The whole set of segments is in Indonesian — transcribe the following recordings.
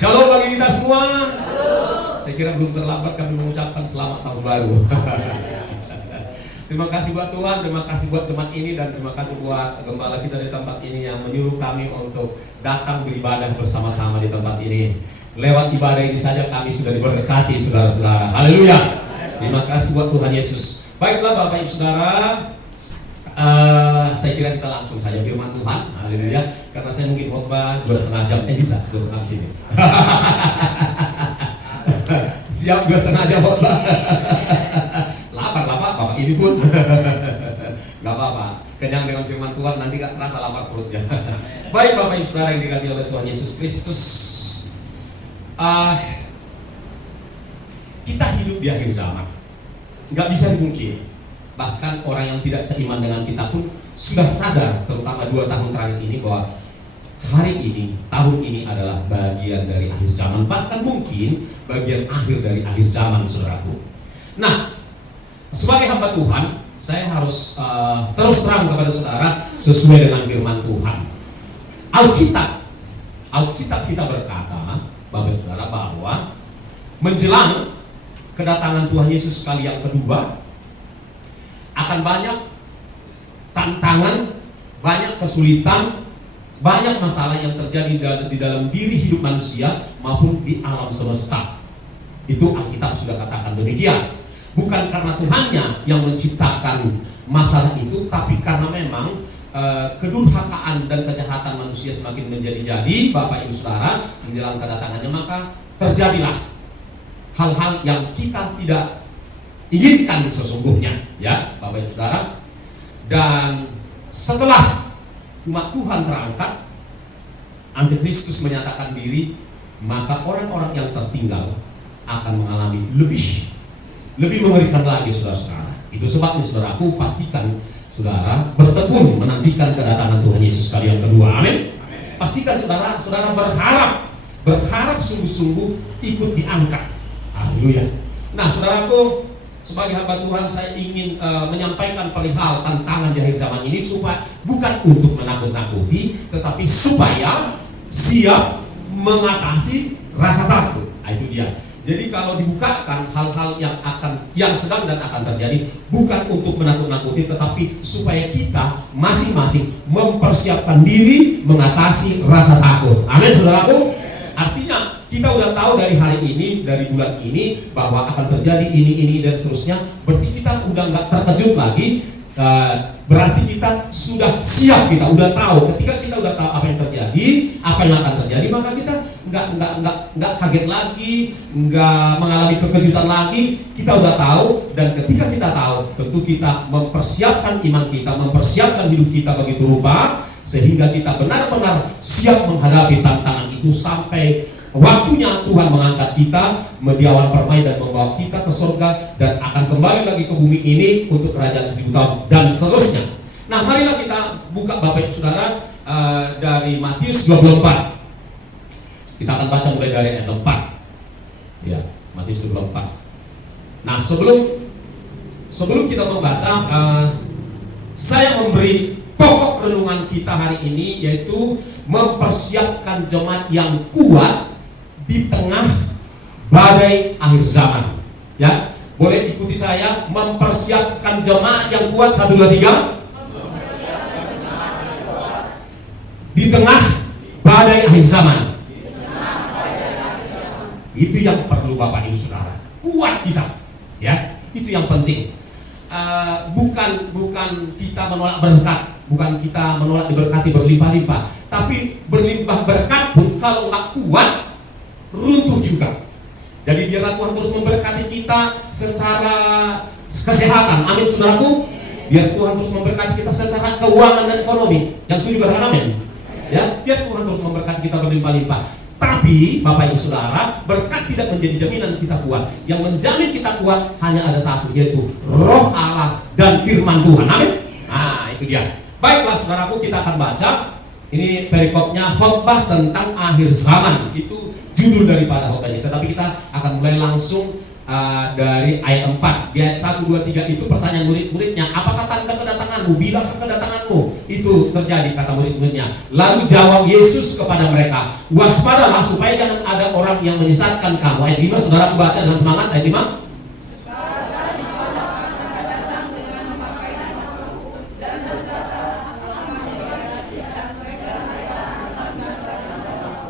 Shalom bagi kita semua. Saya kira belum terlambat kami mengucapkan selamat tahun baru. Terima kasih buat Tuhan, terima kasih buat jemaat ini, dan terima kasih buat gembala kita di tempat ini yang menyuruh kami untuk datang beribadah bersama-sama di tempat ini. Lewat ibadah ini saja kami sudah diberkati, saudara-saudara. Haleluya. Terima kasih buat Tuhan Yesus. Baiklah Bapak Ibu Saudara, saya kira kita langsung saja firman Tuhan. Haleluya. Karena saya mungkin khotbah 2,5 jam. Bisa 2,5 sini. Siap 2,5 jam khotbah. Lapar Bapak ini pun. Gak apa-apa. Kenyang dengan firman Tuhan, nanti gak terasa lapar perutnya. Baik Bapak Ibu Saudara yang dikasihi oleh Tuhan Yesus Kristus. Kita hidup di akhir zaman. Gak bisa dimungkiri. Bahkan orang yang tidak seiman dengan kita pun sudah sadar, terutama 2 tahun terakhir ini, bahwa hari ini, tahun ini adalah bagian dari akhir zaman. Bahkan mungkin bagian akhir dari akhir zaman, saudaraku. Nah, sebagai hamba Tuhan, saya harus terus terang kepada saudara sesuai dengan firman Tuhan. Alkitab kita berkata, Bapak Saudara, bahwa menjelang kedatangan Tuhan Yesus kali yang kedua, akan banyak tantangan, banyak kesulitan, banyak masalah yang terjadi di dalam diri hidup manusia maupun di alam semesta. Itu Alkitab sudah katakan demikian. Bukan karena Tuhannya yang menciptakan masalah itu, tapi karena memang kedurhakaan dan kejahatan manusia semakin menjadi-jadi, Bapak Ibu Saudara, menjelang kedatangannya, maka terjadilah hal-hal yang kita tidak inginkan sesungguhnya, ya Bapak Ibu Saudara. Dan setelah umat Tuhan terangkat, Antikristus menyatakan diri, maka orang-orang yang tertinggal akan mengalami lebih mengerikan lagi, saudara-saudara. Itu sebabnya saudaraku, pastikan saudara bertekun menantikan kedatangan Tuhan Yesus kali yang kedua. Amin. Pastikan saudara berharap sungguh-sungguh ikut diangkat. Haleluya. Nah, saudaraku, sebagai hamba Tuhan, saya ingin menyampaikan perihal tantangan di akhir zaman ini, supaya bukan untuk menakut-nakuti, tetapi supaya siap mengatasi rasa takut. Nah, itu dia. Jadi kalau dibukakan hal-hal yang sedang dan akan terjadi, bukan untuk menakut-nakuti, tetapi supaya kita masing-masing mempersiapkan diri mengatasi rasa takut. Amin, saudaraku. Artinya kita udah tahu dari hari ini, dari bulan ini, bahwa akan terjadi ini dan seterusnya. Berarti kita udah nggak terkejut lagi. Berarti kita sudah siap, kita udah tahu. Ketika kita udah tahu apa yang terjadi, apa yang akan terjadi, maka kita nggak kaget lagi, nggak mengalami kekejutan lagi. Kita udah tahu, dan ketika kita tahu, tentu kita mempersiapkan iman kita, mempersiapkan hidup kita begitu rupa, sehingga kita benar-benar siap menghadapi tantangan itu sampai waktunya Tuhan mengangkat kita di awan permai dan membawa kita ke surga, dan akan kembali lagi ke bumi ini untuk kerajaan 1000 tahun dan seterusnya. Nah, marilah kita buka Bapak Ibu Saudara dari Matius 24. Kita akan baca mulai dari ayat 4. Ya, Matius 24. Nah, sebelum kita membaca, saya memberi pokok renungan kita hari ini, yaitu mempersiapkan jemaat yang kuat di tengah badai akhir zaman. Ya, boleh ikuti saya, mempersiapkan jemaat yang kuat. 1, 2, 3. Di tengah badai akhir zaman. Itu yang perlu Bapak Ibu Saudara. Kuat kita, ya. Itu yang penting. Bukan kita menolak berkat, bukan kita menolak diberkati berlimpah-limpah, tapi berlimpah berkat pun kalau nggak kuat, runtuh juga. Jadi biarlah Tuhan terus memberkati kita secara kesehatan. Amin, saudaraku. Biar Tuhan terus memberkati kita secara keuangan dan ekonomi. Yang setuju katakan amin. Ya, biar Tuhan terus memberkati kita berlimpah-limpah. Tapi Bapak Ibu Saudara, berkat tidak menjadi jaminan kita kuat. Yang menjamin kita kuat hanya ada satu, yaitu Roh Allah dan firman Tuhan. Amin. Nah, itu dia. Baiklah saudaraku, kita akan baca. Ini perikopnya, khotbah tentang akhir zaman. Itu judul daripada khotbah ini. Tetapi kita akan mulai langsung dari ayat 4. Di ayat 1, 2, 3 itu pertanyaan murid-muridnya, apakah tanda kedatanganmu? Bilakah kedatanganmu? Itu terjadi, kata murid-muridnya. Lalu jawab Yesus kepada mereka, waspadalah supaya jangan ada orang yang menyesatkan kamu. Ayat 5, saudara baca dengan semangat. Ayat 5.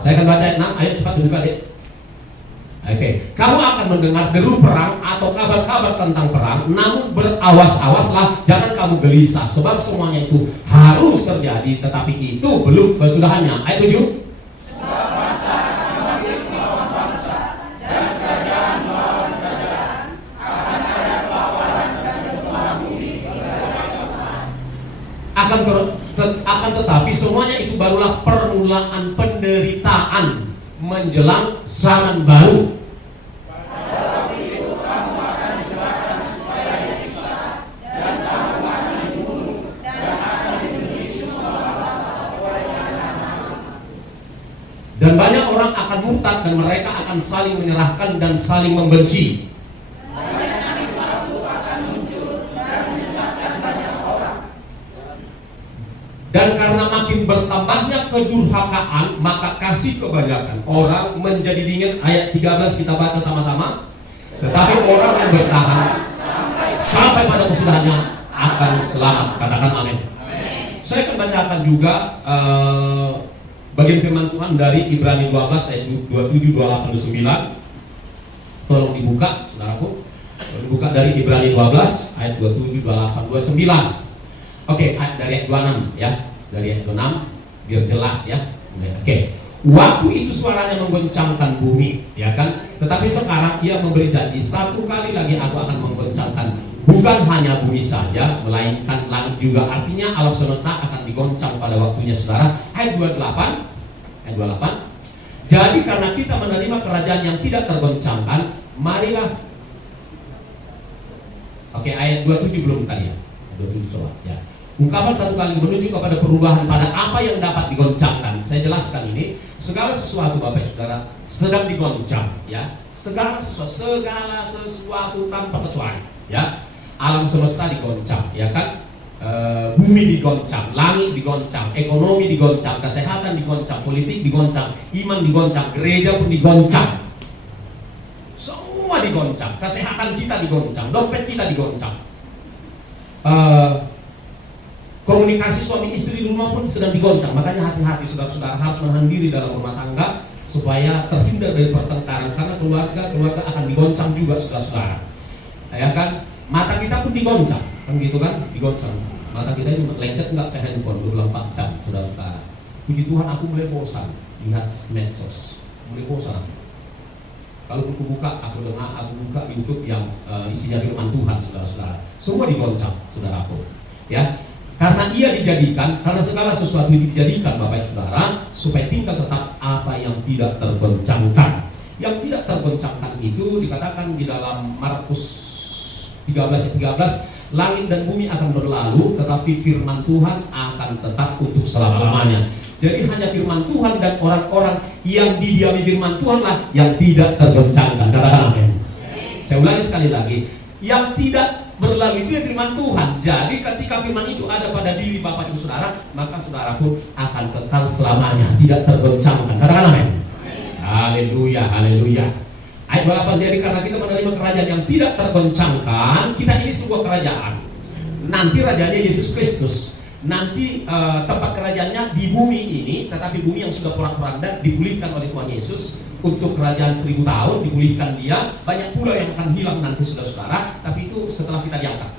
Saya akan baca ayat 6, ayo cepat dibuka deh. Oke, kamu akan mendengar deru perang atau kabar-kabar tentang perang, namun berawas-awaslah, jangan kamu gelisah, sebab semuanya itu harus terjadi, tetapi itu belum kesudahannya. Ayat 7. Akan tetapi semuanya itu barulah permulaan penderitaan menjelang zaman baru. Dan banyak orang akan murtad dan mereka akan saling menyerahkan dan saling membenci. Dan karena makin bertambahnya kedurhakaan, maka kasih kebanyakan orang menjadi dingin. Ayat 13 kita baca sama-sama. Tetapi orang yang bertahan sampai pada kesudahannya akan selamat. Katakan amin. Saya akan bacakan juga bagian firman Tuhan dari Ibrani 12 ayat 27, 28, 29. Tolong dibuka, saudaraku. Dibuka dari Ibrani 12 ayat 27, 28, 29. Oke, dari ayat 26 ya. Dari ayat 26 biar jelas ya. Oke. Waktu itu suaranya menggoncangkan bumi, ya kan? Tetapi sekarang ia memberi janji, satu kali lagi aku akan menggoncangkan bukan hanya bumi saja, melainkan langit juga. Artinya alam semesta akan digoncang pada waktunya, saudara. Ayat 28. Ayat 28. Jadi karena kita menerima kerajaan yang tidak tergoncangkan, marilah. Oke, ayat 27 belum tadi ya. 27 coba ya. Ungkapan satu kali menunjuk kepada perubahan pada apa yang dapat digoncangkan. Saya jelaskan ini, segala sesuatu Bapak Saudara sedang digoncang ya. Segala sesuatu tanpa kecuali ya. Alam semesta digoncang ya kan. Bumi digoncang, langit digoncang, ekonomi digoncang, kesehatan digoncang, politik digoncang, iman digoncang, gereja pun digoncang. Semua digoncang, kesehatan kita digoncang, dompet kita digoncang. Komunikasi suami istri di rumah pun sedang digoncang. Makanya hati-hati saudara-saudara, harus menahan diri dalam rumah tangga supaya terhindar dari pertengkaran, karena keluarga akan digoncang juga saudara-saudara. Ya kan? Mata kita pun digoncang, kan gitu kan? Digoncang. Mata kita ini lengket enggak ke handphone 24 jam saudara-saudara. Puji Tuhan aku mulai bosan lihat medsos. Mulai bosan. Kalau aku buka YouTube yang isinya firman Tuhan saudara-saudara. Semua digoncang saudaraku. Ya. Karena ia dijadikan, karena segala sesuatu dijadikan Bapak Saudara supaya tinggal tetap apa yang tidak tergoncangkan. Yang tidak tergoncangkan itu dikatakan di dalam Markus 13 ayat 13, langit dan bumi akan berlalu, tetapi firman Tuhan akan tetap untuk selama-lamanya. Jadi hanya firman Tuhan dan orang-orang yang didiami firman Tuhan lah yang tidak tergoncangkan. Katakan amin. Saya ulangi sekali lagi, yang tidak berlalu itu ya firman Tuhan. Jadi ketika firman itu ada pada diri Bapak Ibu Saudara, maka saudara pun akan kekal selamanya, tidak tergoncangkan. Katakan amin. Haleluya, haleluya. Ayat 28, jadi karena kita menerima kerajaan yang tidak tergoncangkan, kita ini sebuah kerajaan. Nanti rajanya Yesus Kristus. Nanti tempat kerajaannya di bumi ini, tetapi bumi yang sudah porak-poranda dipulihkan oleh Tuhan Yesus untuk kerajaan 1000 tahun, dipulihkan dia. Banyak pulau yang akan hilang nanti saudara-saudara, tapi itu setelah kita diangkat.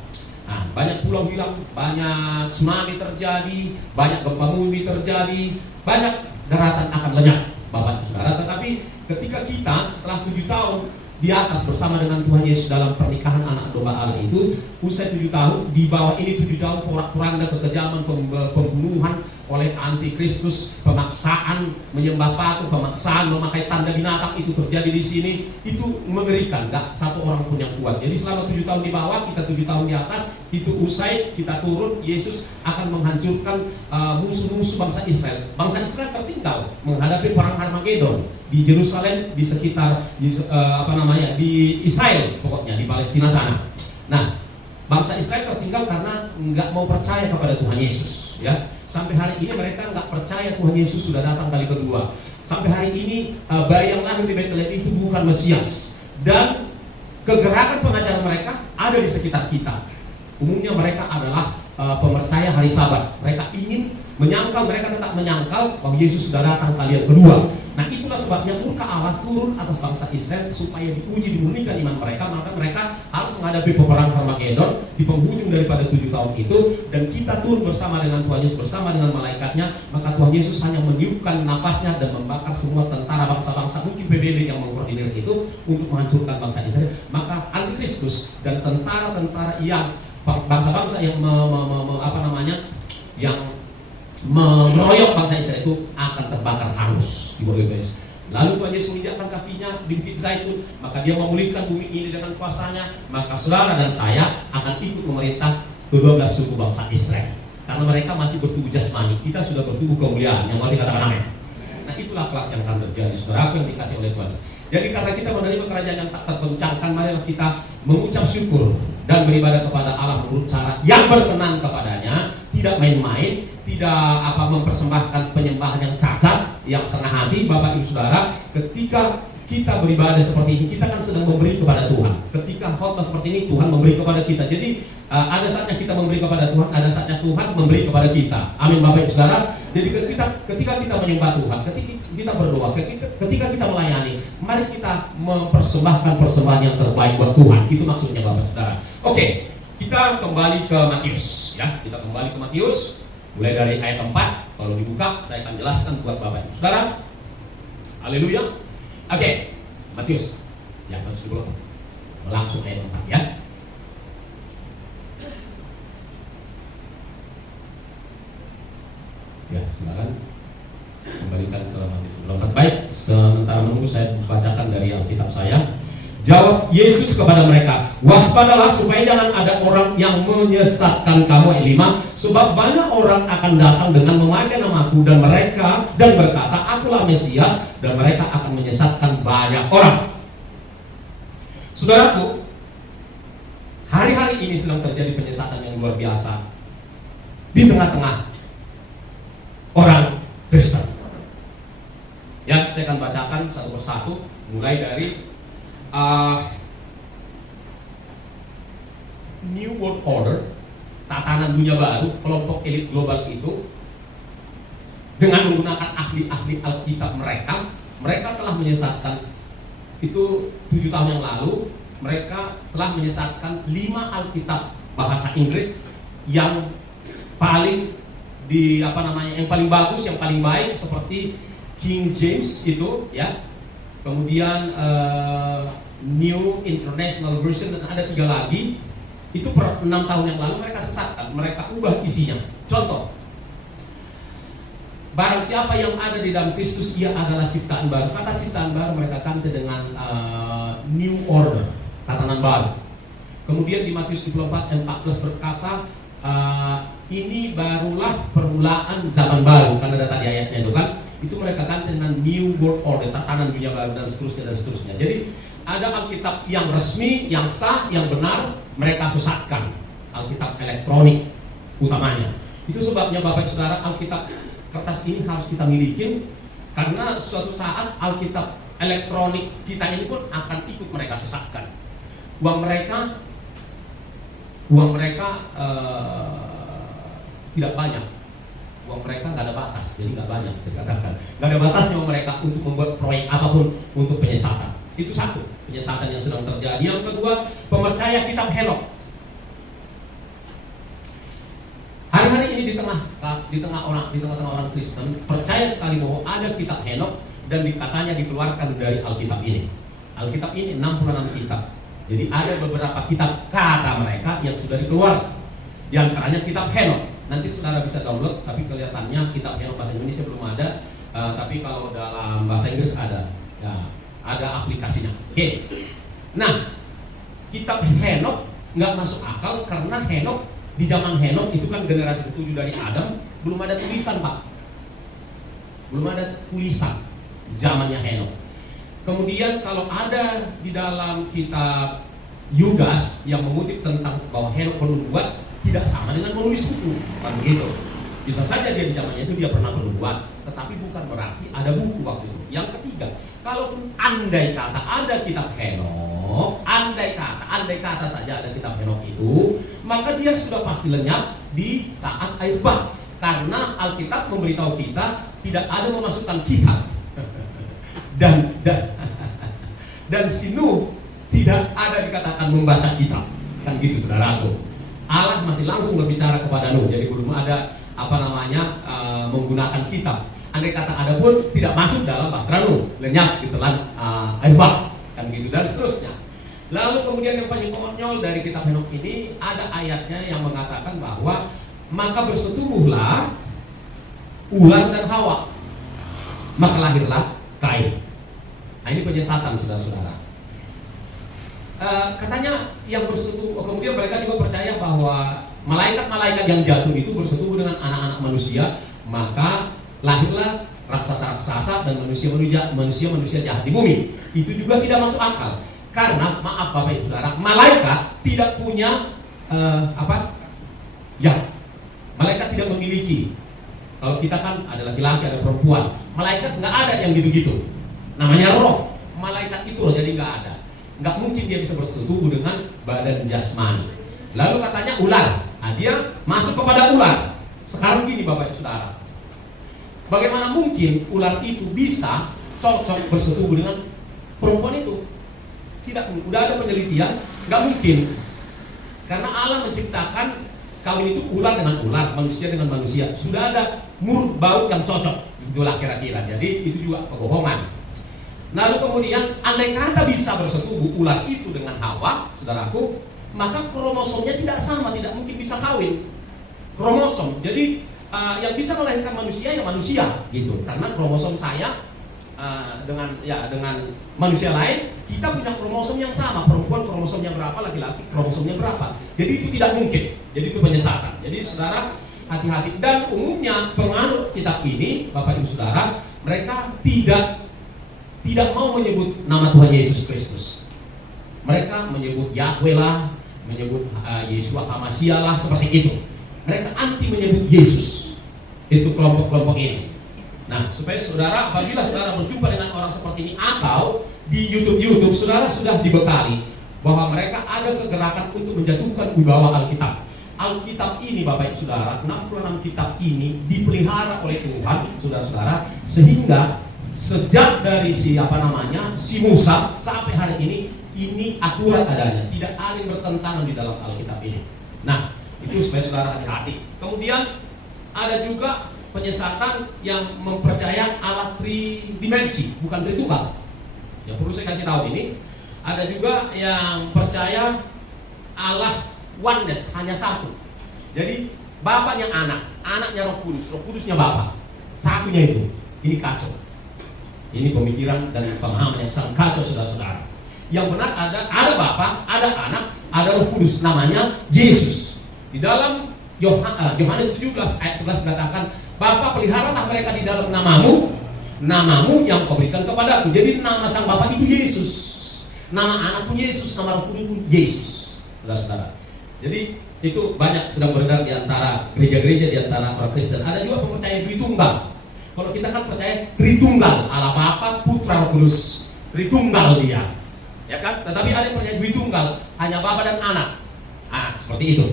Nah, banyak pulau hilang, banyak tsunami terjadi, banyak gempa bumi terjadi, banyak daratan akan lenyap Bapak Saudara. Tetapi ketika kita setelah 7 tahun di atas bersama dengan Tuhan Yesus dalam pernikahan anak domba Allah itu, usai 7 tahun, di bawah ini 7 tahun porak-poranda kekejaman, pembunuhan oleh antikristus, pemaksaan menyembah patung, pemaksaan memakai tanda binatang itu terjadi di sini, itu mengerikan. Gak satu orang pun yang kuat. Jadi selama 7 tahun di bawah, kita 7 tahun di atas, itu usai kita turun, Yesus akan menghancurkan musuh-musuh bangsa Israel. Bangsa Israel tertinggal menghadapi perang Harmagedon di Yerusalem, di sekitar di Israel, pokoknya di Palestina sana. Nah, bangsa Israel tertinggal karena nggak mau percaya kepada Tuhan Yesus, ya. Sampai hari ini mereka nggak percaya Tuhan Yesus sudah datang kali kedua. Sampai hari ini bayi yang lahir di Bethlehem itu bukan Mesias. Dan kegerakan pengajaran mereka ada di sekitar kita. Umumnya mereka adalah pemercaya hari Sabat. Mereka ingin menyangkal, mereka tetap menyangkal bahwa Yesus sudah datang kali yang kedua. Nah, itulah sebabnya murka Allah turun atas bangsa Israel supaya diuji, dimurnikan iman mereka. Maka mereka harus menghadapi peperangan Harmagedon di penghujung daripada 7 tahun itu. Dan kita turun bersama dengan Tuhan Yesus, bersama dengan malaikatnya. Maka Tuhan Yesus hanya meniupkan nafasnya dan membakar semua tentara bangsa-bangsa, mungkin PBB yang mengkoordinir itu, untuk menghancurkan bangsa Israel. Maka Antikristus dan tentara-tentara yang bangsa-bangsa yang meroyok bangsa Israel itu akan terbakar hangus di bawah Yesus. Lalu Tuhan Yesus menginjakkan kakinya di Bukit Zaitun, maka dia memulihkan bumi ini dengan kuasanya. Maka saudara dan saya akan ikut memerintah ke-12 suku bangsa Israel, karena mereka masih bertubuh jasmani, kita sudah bertubuh kemuliaan. Yang mau dikatakan amin. Nah, itulah kelak yang akan terjadi, saudara yang dikasih oleh Tuhan. Jadi karena kita menerima kerajaan yang tak tergoncangkan, marilah kita mengucap syukur dan beribadah kepada Allah menurut cara yang berkenan kepadanya, tidak main-main, tidak mempersembahkan penyembahan yang cacat, yang setengah hati. Bapak Ibu Saudara, ketika kita beribadah seperti ini, kita kan sedang memberi kepada Tuhan. Ketika khotbah seperti ini, Tuhan memberi kepada kita. Jadi ada saatnya kita memberi kepada Tuhan, ada saatnya Tuhan memberi kepada kita. Amin, Bapak Ibu Saudara. Jadi ketika kita menyembah Tuhan, ketika kita berdoa, ketika kita melayani, mari kita mempersembahkan persembahan yang terbaik buat Tuhan. Itu maksudnya, Bapak Ibu Saudara. Oke, kita kembali ke Matius, ya. Kita kembali ke Matius, mulai dari ayat 4. Kalau dibuka, saya akan jelaskan buat Bapak Ibu Saudara. Haleluya. Oke, Matius, ya, Matius dulu. Langsung ayat 4, ya. Ya, silakan kembalikan ke Matius 4. Baik, sementara menunggu saya bacakan dari Alkitab saya. Jawab Yesus kepada mereka, waspadalah supaya jangan ada orang yang menyesatkan kamu. Ayat 5, sebab banyak orang akan datang dengan memakai namaku dan berkata, akulah Mesias, dan mereka akan menyesatkan banyak orang. Saudaraku, hari-hari ini sedang terjadi penyesatan yang luar biasa di tengah-tengah orang Kristen. Ya, saya akan bacakan satu persatu, mulai dari New World Order, tatanan dunia baru, kelompok elit global itu, dengan menggunakan ahli-ahli Alkitab mereka telah menyesatkan. Itu 7 tahun yang lalu, mereka telah menyesatkan 5 Alkitab bahasa Inggris yang paling yang paling bagus, yang paling baik, seperti King James itu, ya. Kemudian New International Version, dan ada 3 lagi. Itu per 6 tahun yang lalu mereka sesatkan, mereka ubah isinya. Contoh, barang siapa yang ada di dalam Kristus, ia adalah ciptaan baru. Kata ciptaan baru mereka ganti dengan New Order, tatanan baru. Kemudian di Matius 24 ayat 14 berkata, ini barulah permulaan zaman baru. Karena ada tadi ayatnya itu kan, itu mereka ganti dengan New World Order, tatanan dunia baru, dan seterusnya dan seterusnya. Jadi ada Alkitab yang resmi, yang sah, yang benar, mereka sesatkan. Alkitab elektronik utamanya. Itu sebabnya Bapak Saudara, Alkitab kertas ini harus kita miliki, karena suatu saat Alkitab elektronik kita ini pun akan ikut mereka sesatkan. Uang mereka tidak banyak. Uang mereka nggak ada batas, jadi nggak banyak. Saya katakan nggak ada batasnya uang mereka untuk membuat proyek apapun untuk penyesatan. Itu satu, penyesatan yang sedang terjadi. Yang kedua, pemercaya kitab Henokh. Hari-hari ini di tengah orang Kristen percaya sekali bahwa ada kitab Henokh, dan katanya dikeluarkan dari Alkitab ini. Alkitab ini 66 kitab. Jadi ada beberapa kitab kata mereka yang sudah dikeluarkan. Di antaranya kitab Henokh. Nanti saudara bisa download, tapi kelihatannya kitab Henok bahasa Indonesia belum ada, tapi kalau dalam bahasa Inggris ada, ya, ada aplikasinya. Oke. Nah, kitab Henok nggak masuk akal karena Henok di zaman Henok itu kan generasi ke-7 dari Adam, belum ada tulisan, Pak. Belum ada tulisan zamannya Henok. Kemudian kalau ada di dalam kitab Yudas yang mengutip tentang bahwa Henok bernubuat, tidak sama dengan penulis buku, kan begitu. Bisa saja dia di zamannya itu dia pernah bernubuat, tetapi bukan berarti ada buku waktu itu. Yang ketiga, kalaupun andai kata ada kitab Henok, andai kata saja ada kitab Henok itu, maka dia sudah pasti lenyap di saat air bah, karena Alkitab memberitahu kita tidak ada memasukkan kitab. Dan Nuh tidak ada dikatakan membaca kitab, kan gitu saudaraku. Allah masih langsung berbicara kepada Nuh, jadi belum ada menggunakan kitab. Andai kata ada pun tidak masuk dalam bahtera Nuh, lenyap di telan air bah, kan gitu dan seterusnya. Lalu kemudian yang paling konyol dari kitab Henok ini ada ayatnya yang mengatakan bahwa maka bersetubuhlah ular dan Hawa, maka lahirlah Kain. Nah, ini penyesatan saudara-saudara. Katanya yang bersetubuh, kemudian mereka juga percaya bahwa malaikat-malaikat yang jatuh itu bersetubuh dengan anak-anak manusia, maka lahirlah raksasa-raksasa dan manusia jahat di bumi. Itu juga tidak masuk akal. Karena maaf Bapak Ibu Saudara, malaikat tidak punya malaikat tidak memiliki. Kalau kita kan ada laki-laki, ada perempuan. Malaikat nggak ada yang gitu-gitu. Namanya roh. Malaikat itu loh, jadi nggak ada. Nggak mungkin dia bisa bersetubuh dengan badan jasmani. Lalu katanya ular. Nah, dia masuk kepada ular. Sekarang gini Bapak Ibu Saudara, bagaimana mungkin ular itu bisa cocok bersetubuh dengan perempuan itu? Tidak, udah ada penelitian, nggak mungkin. Karena Allah menciptakan kawin itu ular dengan ular, manusia dengan manusia. Sudah ada mur baut yang cocok, itulah kira-kira. Jadi itu juga kebohongan. Lalu kemudian andai kata bisa bersetubuh ular itu dengan Hawa, saudaraku, maka kromosomnya tidak sama, tidak mungkin bisa kawin. Kromosom, jadi yang bisa melahirkan manusia ya manusia, gitu. Karena kromosom saya dengan manusia lain, kita punya kromosom yang sama. Perempuan kromosomnya berapa, laki-laki kromosomnya berapa. Jadi itu tidak mungkin. Jadi itu penyesatan. Jadi saudara hati-hati. Dan umumnya penganut kitab ini, Bapak Ibu Saudara, mereka tidak mau menyebut nama Tuhan Yesus Kristus. Mereka menyebut Yahweh lah, menyebut Yeshua HaMashiach lah, seperti itu. Mereka anti menyebut Yesus. Itu kelompok-kelompok ini. Nah, supaya saudara, apabila saudara berjumpa dengan orang seperti ini, atau di YouTube saudara sudah dibekali bahwa mereka ada kegerakan untuk menjatuhkan wibawa Alkitab. Alkitab ini Bapak Ibu Saudara, 66 kitab ini dipelihara oleh Tuhan, saudara-saudara, sehingga sejak dari si Musa sampai hari ini akurat adanya, tidak ada yang bertentangan di dalam Alkitab ini. Nah, itu supaya saudara hati-hati. Kemudian ada juga penyesatan yang mempercaya Allah tridimensi, bukan tritunggal. Ya perlu saya kasih tahu ini. Ada juga yang percaya Allah oneness, hanya satu. Jadi Bapaknya anak, anaknya Roh Kudusnya Bapa. Satunya itu. Ini kacau. Ini pemikiran dan pemahaman yang sangat kacau saudara-saudara. Yang benar ada Bapa, ada Anak, ada Roh Kudus, namanya Yesus. Di dalam Yohanes 17 ayat 11 dikatakan, Bapa peliharalah mereka di dalam namamu yang kau berikan kepadaku. Jadi nama sang Bapa itu Yesus, nama Anak pun Yesus, nama Roh Kudus pun Yesus, saudara-saudara. Jadi itu banyak sedang beredar di antara gereja-gereja, di antara orang Kristen. Ada juga percaya Tritunggal. Kalau kita kan percaya Tritunggal, Allah Bapa, Putra, Roh Kudus, Tritunggal dia, ya kan? Tetapi ada yang percaya Tritunggal, hanya Bapa dan Anak. Seperti itu.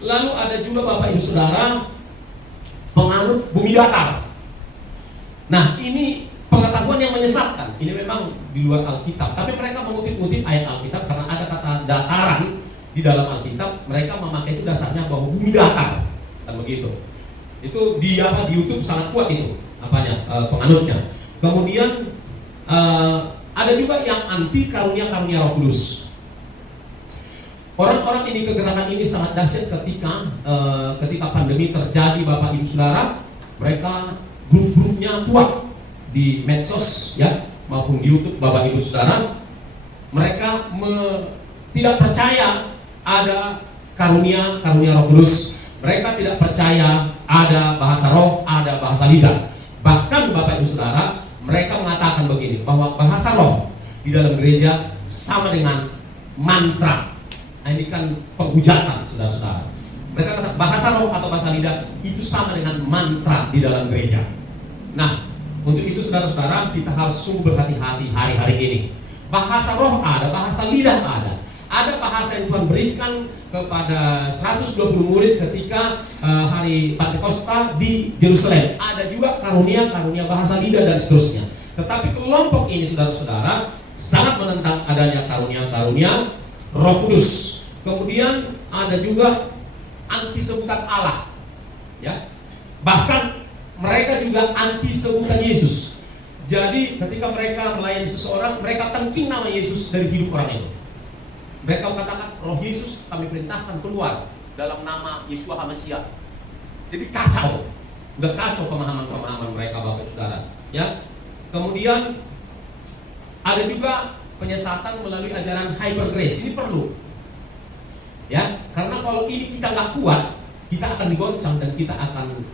Lalu ada juga Bapak Ibu Saudara penganut bumi datar. Nah, ini pengetahuan yang menyesatkan. Ini memang di luar Alkitab, tapi mereka mengutip-ngutip ayat Alkitab karena ada kata dataran di dalam Alkitab. Mereka memakai itu dasarnya bahwa bumi datar, kan begitu. Itu di YouTube sangat kuat itu penganutnya. Kemudian ada juga yang anti karunia Roh Kudus. Orang-orang ini, kegerakan ini sangat dahsyat ketika pandemi terjadi, Bapak Ibu Saudara. Mereka grup-grupnya kuat di medsos ya maupun di YouTube, Bapak Ibu Saudara. Mereka tidak percaya ada karunia Roh Kudus. Mereka tidak percaya ada bahasa roh, ada bahasa lidah. Bahkan Bapak Ibu Saudara, mereka mengatakan begini, bahwa bahasa roh di dalam gereja sama dengan mantra. Nah, ini kan penghujatan, saudara-saudara. Mereka kata bahasa roh atau bahasa lidah itu sama dengan mantra di dalam gereja. Nah, untuk itu saudara-saudara, kita harus sungguh berhati-hati hari-hari ini. Bahasa roh ada, bahasa lidah ada. Ada bahasa yang Tuhan berikan kepada 120 murid ketika hari Pentakosta di Yerusalem. Ada juga karunia bahasa lidah dan seterusnya. Tetapi kelompok ini, saudara-saudara, sangat menentang adanya karunia Roh Kudus. Kemudian ada juga anti sebutan Allah, ya. Bahkan mereka juga anti sebutan Yesus. Jadi ketika mereka melayani seseorang, mereka tengking nama Yesus dari hidup orang itu. Mereka mengatakan, roh Yesus kami perintahkan keluar dalam nama Yeshua HaMashiach. Jadi kacau, udah kacau pemahaman mereka, Bapak Saudara. Ya. Kemudian ada juga penyesatan melalui ajaran hyper grace. Ini perlu, ya, karena kalau ini kita nggak kuat, kita akan digoncang dan kita akan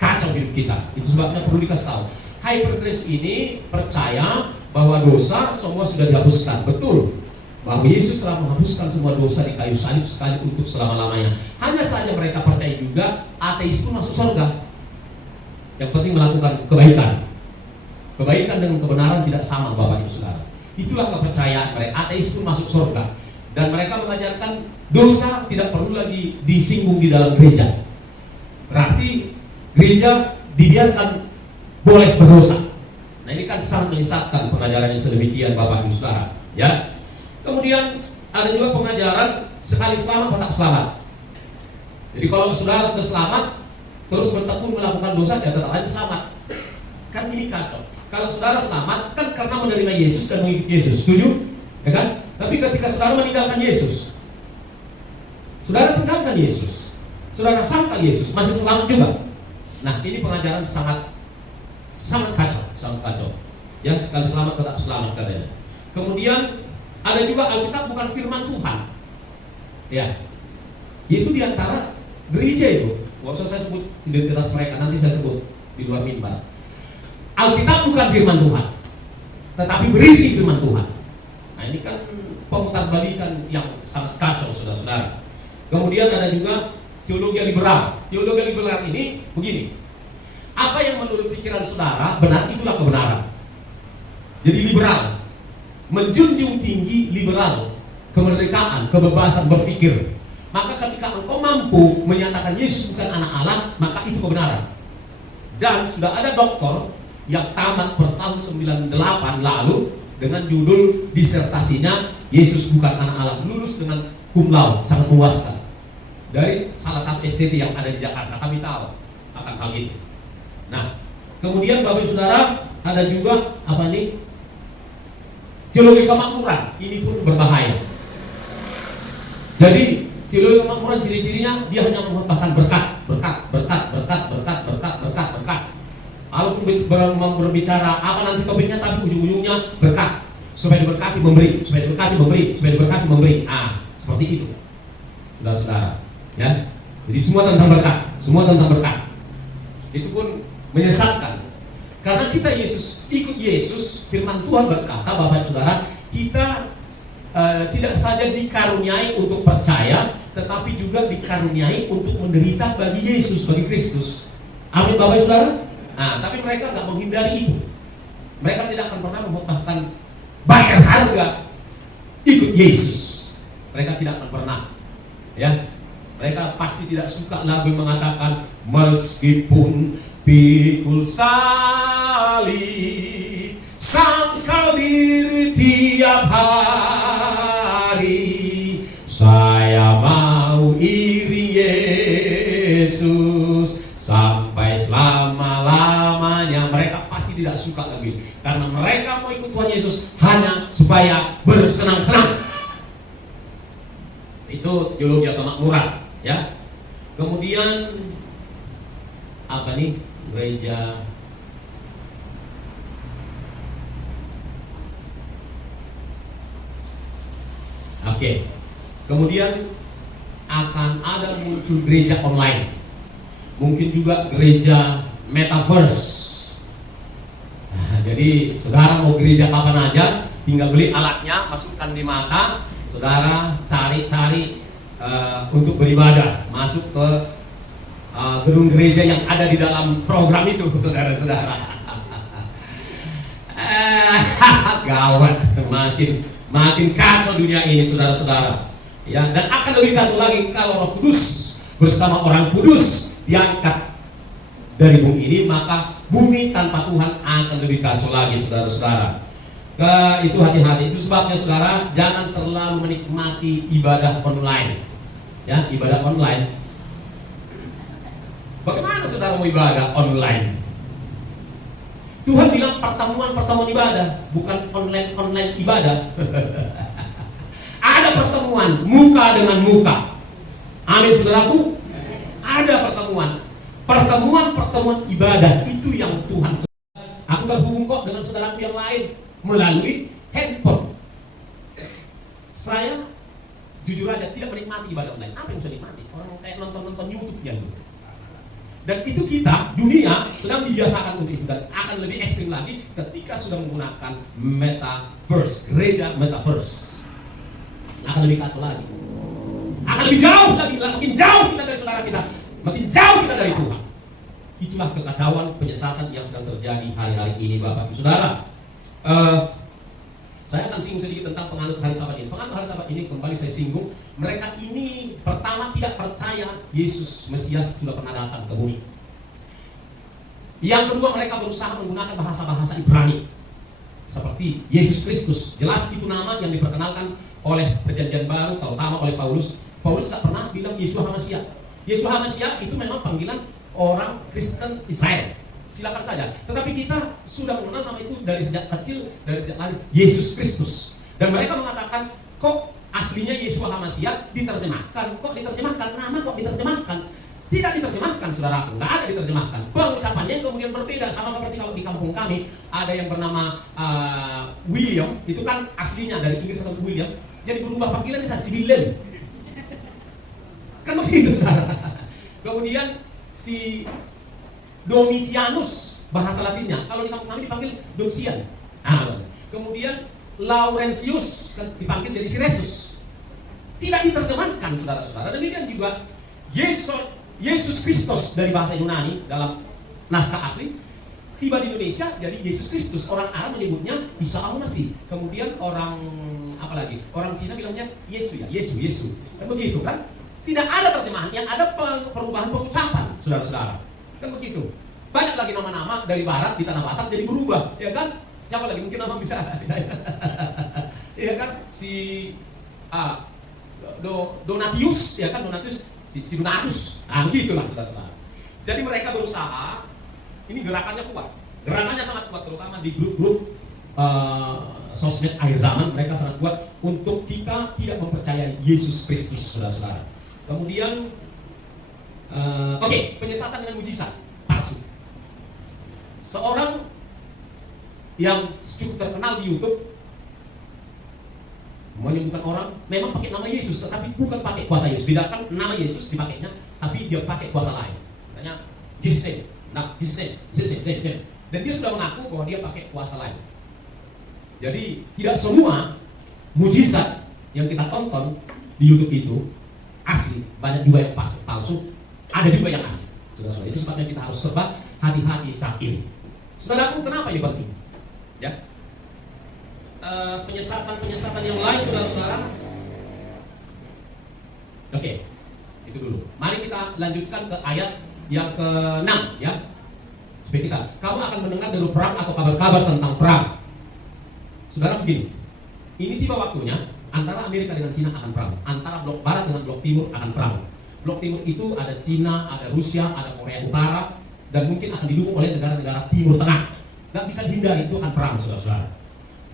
kacau hidup kita. Itu sebabnya perlu dikasih tahu. Hyper grace ini percaya bahwa dosa semua sudah dihapuskan. Betul, bahwa Yesus telah menghapuskan semua dosa di kayu salib sekali untuk selama-lamanya. Hanya saja mereka percaya juga ateis itu masuk surga. Yang penting melakukan kebaikan. Kebaikan dengan kebenaran tidak sama, Bapak Ibu Saudara. Itulah kepercayaan mereka. Ateis itu masuk surga. Dan mereka mengajarkan dosa tidak perlu lagi disinggung di dalam gereja. Berarti gereja dibiarkan boleh berdosa. Nah, ini kan sangat menyesatkan pengajaran yang sedemikian, Bapak Ibu Saudara. Ya. Kemudian ada juga pengajaran sekali selamat tetap selamat. Jadi kalau saudara sudah selamat terus bertekun melakukan dosa, ya tetap aja selamat. Kan ini kacau. Kalau saudara selamat kan karena menerima Yesus dan mengikuti Yesus, setuju? Ya kan? Tapi ketika saudara meninggalkan Yesus, saudara tinggalkan Yesus, saudara sangkal Yesus, masih selamat juga. Nah, ini pengajaran sangat kacau. Ya, sekali selamat tetap selamat katanya. Kemudian ada juga Alkitab bukan firman Tuhan. Ya. Itu diantara gereja itu. Gak usah saya sebut identitas mereka, nanti saya sebut di luar mimbar. Alkitab bukan firman Tuhan, tetapi berisi firman Tuhan. Nah, ini kan pemutarbalikan yang sangat kacau, saudara-saudara. Kemudian ada juga teologi liberal. Teologi liberal ini begini. Apa yang menurut pikiran saudara benar, itulah kebenaran. Jadi liberal, menjunjung tinggi liberal, kemerdekaan, kebebasan berpikir. Maka ketika engkau mampu menyatakan Yesus bukan anak Allah, maka itu kebenaran. Dan sudah ada doktor yang tamat per tahun 98 lalu dengan judul disertasinya Yesus bukan anak Allah, lulus dengan cum laude, sangat memuaskan, dari salah satu STT yang ada di Jakarta. Kami tahu akan hal itu. Nah, kemudian Bapak Ibu Saudara, ada juga apa nih? Teologi kemakmuran. Ini pun berbahaya. Jadi teologi kemakmuran ciri-cirinya dia hanya mengutamakan berkat. Lalu berbicara apa nanti topiknya, tapi ujung-ujungnya berkat. Supaya diberkati memberi, supaya diberkati memberi. Seperti itu, saudara-saudara. Ya, jadi semua tentang berkat, Itu pun menyesatkan. Karena kita ikut Yesus, firman Tuhan berkata, Bapak Saudara, kita tidak saja dikaruniai untuk percaya, tetapi juga dikaruniai untuk menderita bagi Yesus, bagi Kristus. Amin, Bapak Saudara. Nah, tapi mereka nggak menghindari itu. Mereka tidak akan pernah mengutamakan bayar harga ikut Yesus. Mereka tidak akan pernah. Ya, mereka pasti tidak suka lagu yang mengatakan meskipun pikul salib, sangkal diri tiap hari, saya mau iri Yesus sampai selama-lamanya. Mereka pasti tidak suka lagi, karena mereka mau ikut Tuhan Yesus hanya supaya bersenang-senang. Itu itu teologi kemakmuran, ya. Kemudian apa nih? Gereja Oke. Kemudian akan ada muncul gereja online. Mungkin juga gereja metaverse. Nah, jadi saudara mau gereja kapan aja, tinggal beli alatnya, masukkan di mata, saudara cari-cari untuk beribadah, masuk ke gedung gereja yang ada di dalam program itu, saudara-saudara. Gawat, makin kacau dunia ini, saudara-saudara. Ya, dan akan lebih kacau lagi kalau Roh Kudus bersama orang kudus diangkat dari bumi ini, maka bumi tanpa Tuhan akan lebih kacau lagi, saudara-saudara. Itu hati-hati. Itu sebabnya saudara jangan terlalu menikmati ibadah online. Ya, ibadah online. Bagaimana saudara mau ibadah online? Tuhan bilang pertemuan ibadah, bukan online ibadah. Ada pertemuan muka dengan muka. Amin, saudaraku. Ada pertemuan ibadah, itu yang Tuhan. Aku terhubung kok dengan saudaraku yang lain melalui handphone. Saya jujur aja tidak menikmati ibadah online. Apa yang bisa nikmati? Orang kayak nonton YouTube ya. Dan itu kita, dunia sedang dibiasakan untuk itu, dan akan lebih ekstrim lagi ketika sudah menggunakan metaverse, gereja metaverse. Akan lebih kacau lagi. Akan lebih jauh lagi, makin jauh kita dari saudara kita, makin jauh kita dari Tuhan. Itulah kekacauan, penyesatan yang sedang terjadi hari-hari ini, Bapak Ibu Saudara. Saya akan singgung sedikit tentang penganut hari Sabat ini. Penganut hari Sabat ini kembali saya singgung. Mereka ini pertama tidak percaya Yesus Mesias sudah pernah datang ke bumi. Yang kedua, mereka berusaha menggunakan bahasa-bahasa Ibrani seperti Yesus Kristus. Jelas itu nama yang diperkenalkan oleh Perjanjian Baru, terutama oleh Paulus. Paulus tak pernah bilang Yeshua HaMashiach. Yeshua HaMashiach itu memang panggilan orang Kristen Israel. Silakan saja. Tetapi kita sudah mengenal nama itu dari sejak kecil, dari sejak lahir, Yesus Kristus. Dan mereka mengatakan, kok aslinya Yeshua HaMashiach diterjemahkan? Kok diterjemahkan? Nama kok diterjemahkan? Tidak diterjemahkan, saudara. Tidak ada diterjemahkan. Pengucapannya kemudian berbeda. Sama seperti kalau di kampung kami ada yang bernama William. Itu kan aslinya dari Inggris atau William. Jadi berubah panggilannya si William. Kan begitu, saudara. Kemudian si Domitianus, bahasa Latinnya. Kalau di kampung kami dipanggil Domitian. Kemudian Laurentius kan dipanggil jadi si Resus. Tidak diterjemahkan, saudara-saudara. Demikian juga Yesus Kristus dari bahasa Yunani dalam naskah asli tiba di Indonesia jadi Yesus Kristus. Orang Arab menyebutnya Isa Al-Masih. Kemudian orang apa lagi? Orang Cina bilangnya Yesus ya, Yesus. Kan begitu kan? Tidak ada terjemahan, yang ada perubahan pengucapan, saudara-saudara. Kan begitu. Banyak lagi nama-nama dari barat di tanah Batak jadi berubah, ya kan? Siapa lagi mungkin nama bisa ya kan? Si Donatius, ya kan? Donatius, si Donatus. Begitulah, saudara-saudara. Jadi mereka berusaha, ini gerakannya kuat. Gerakannya sangat kuat, terutama di grup-grup sosmed akhir zaman. Mereka sangat kuat untuk kita tidak mempercayai Yesus Kristus, saudara-saudara. Kemudian penyesatan dengan mujizat palsu. Seorang yang cukup terkenal di YouTube menyembuhkan orang memang pakai nama Yesus, tetapi bukan pakai kuasa Yesus. Bedakan nama Yesus dipakainya, tapi dia pakai kuasa lain. Namanya Jesus name. Nah, Jesus name. Dan dia sudah mengaku bahwa dia pakai kuasa lain. Jadi tidak semua mujizat yang kita tonton di YouTube itu asli, banyak juga yang palsu, ada juga yang asli. Saudara-saudara, itu sebabnya kita harus serba hati-hati saat ini. Saudaraku, kenapa ini penting? Ya, penyesatan yang lain, saudara-saudara. Oke, itu dulu. Mari kita lanjutkan ke ayat yang ke-6, ya. Supaya kita, kamu akan mendengar deru perang atau kabar-kabar tentang perang. Saudara, begini, ini tiba waktunya antara Amerika dengan Cina akan perang, antara blok barat dengan blok timur akan perang. Blok timur itu ada Cina, ada Rusia, ada Korea Utara, dan mungkin akan didukung oleh negara-negara Timur Tengah. Gak bisa dihindari, itu akan perang, saudara-saudara.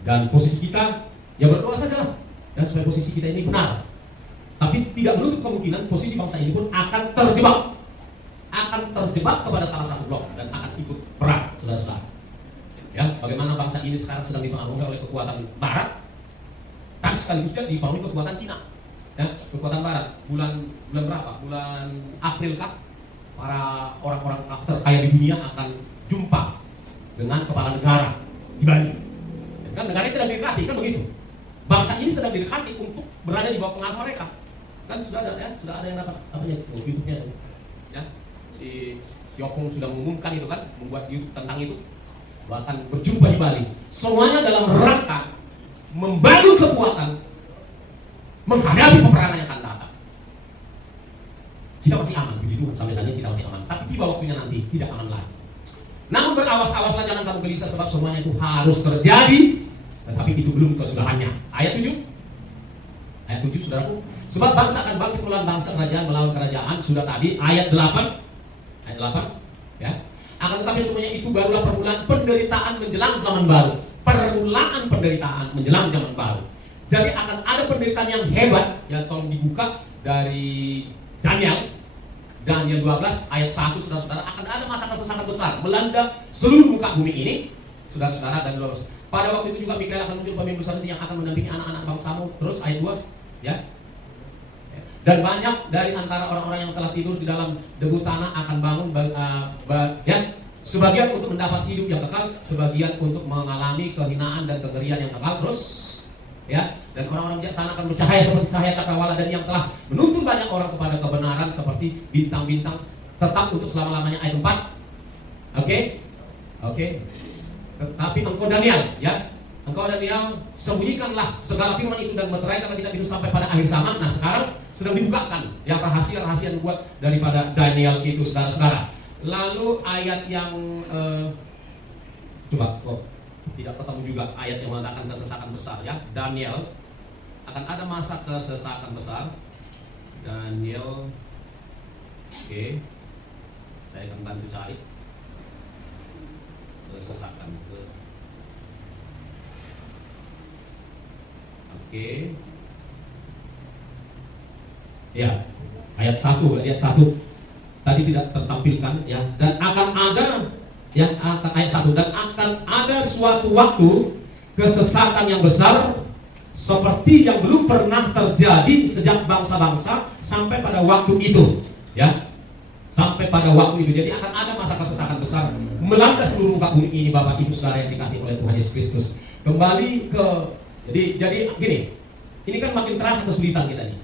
Dan posisi kita, ya berdoa saja lah, dan supaya posisi kita ini benar. Tapi Tapi tidak menutup kemungkinan posisi bangsa ini pun akan terjebak kepada salah satu blok dan akan ikut perang, saudara-saudara. Ya, bagaimana bangsa ini sekarang sedang dipengaruhi oleh kekuatan Barat, tapi sekaligus juga dipengaruhi kekuatan Cina. Ya, kekuatan Barat. Bulan berapa? Bulan April kah? Para orang-orang terkaya di dunia akan jumpa dengan kepala negara di Bali. Ya, kan negaranya sedang didekati, kan begitu. Bangsa ini sedang didekati untuk berada di bawah pengaruh mereka. Kan sudah ada yang dapat YouTube-nya itu. Ya, si Opung sudah mengumumkan itu kan, membuat YouTube tentang itu. Akan berjumpa di Bali. Semuanya dalam rangka membangun kekuatan menghadapi peperangan yang akan datang. Kita masih aman, puji Tuhan, sampai saat ini kita masih aman. Tapi tiba waktunya nanti tidak aman lagi. Namun berawas-awaslah, jangan kamu gelisah, sebab semuanya itu harus terjadi, tetapi itu belum kesudahannya. Ayat 7, saudaraku. Sebab bangsa akan bangkit melawan bangsa, kerajaan melawan kerajaan. Sudah tadi ayat 8, ya. Akan tetapi semuanya itu barulah permulaan penderitaan menjelang zaman baru. Permulaan penderitaan menjelang zaman baru. Jadi akan ada penderitaan yang hebat. Ya, tolong dibuka dari Daniel 12 ayat 1, saudara-saudara. Akan ada masa kesesakan besar melanda seluruh muka bumi ini, saudara-saudara. Dan pada waktu itu juga Mikael akan muncul, pemimpin besar yang akan mendampingi anak-anak bangsamu. Terus ayat 2, ya. Dan banyak dari antara orang-orang yang telah tidur di dalam debu tanah akan bangun, ya, sebagian untuk mendapat hidup yang kekal, sebagian untuk mengalami kehinaan dan kengerian yang kekal. Terus, ya, dan orang-orang bijaksana akan bercahaya seperti cahaya cakrawala, dan yang telah menuntun banyak orang kepada kebenaran seperti bintang-bintang tetap untuk selama-lamanya. Ayat 4. Oke. Tetapi engkau Daniel, ya, sembunyikanlah segala firman itu dan meteraikanlah kitab itu sampai pada akhir zaman. Nah, sekarang sedang dibukakan ya rahasia-rahasia buat daripada Daniel itu, saudara-saudara. Lalu ayat yang tidak ketemu juga ayat yang mengatakan kesesakan besar, ya. Daniel akan ada masa kesesakan besar. Daniel, oke, saya akan bantu cari kesesakan ya, ayat 1 tadi tidak tertampilkan, ya. Dan akan ada, ya, ayat 1, dan akan ada suatu waktu kesesakan yang besar seperti yang belum pernah terjadi sejak bangsa-bangsa sampai pada waktu itu, ya. Sampai pada waktu itu. Jadi akan ada masa kesesakan besar melanda seluruh muka bumi ini, Bapak Ibu Saudara yang dikasih oleh Tuhan Yesus Kristus. Kembali ke jadi gini. Ini kan makin terasa kesulitan kita nih.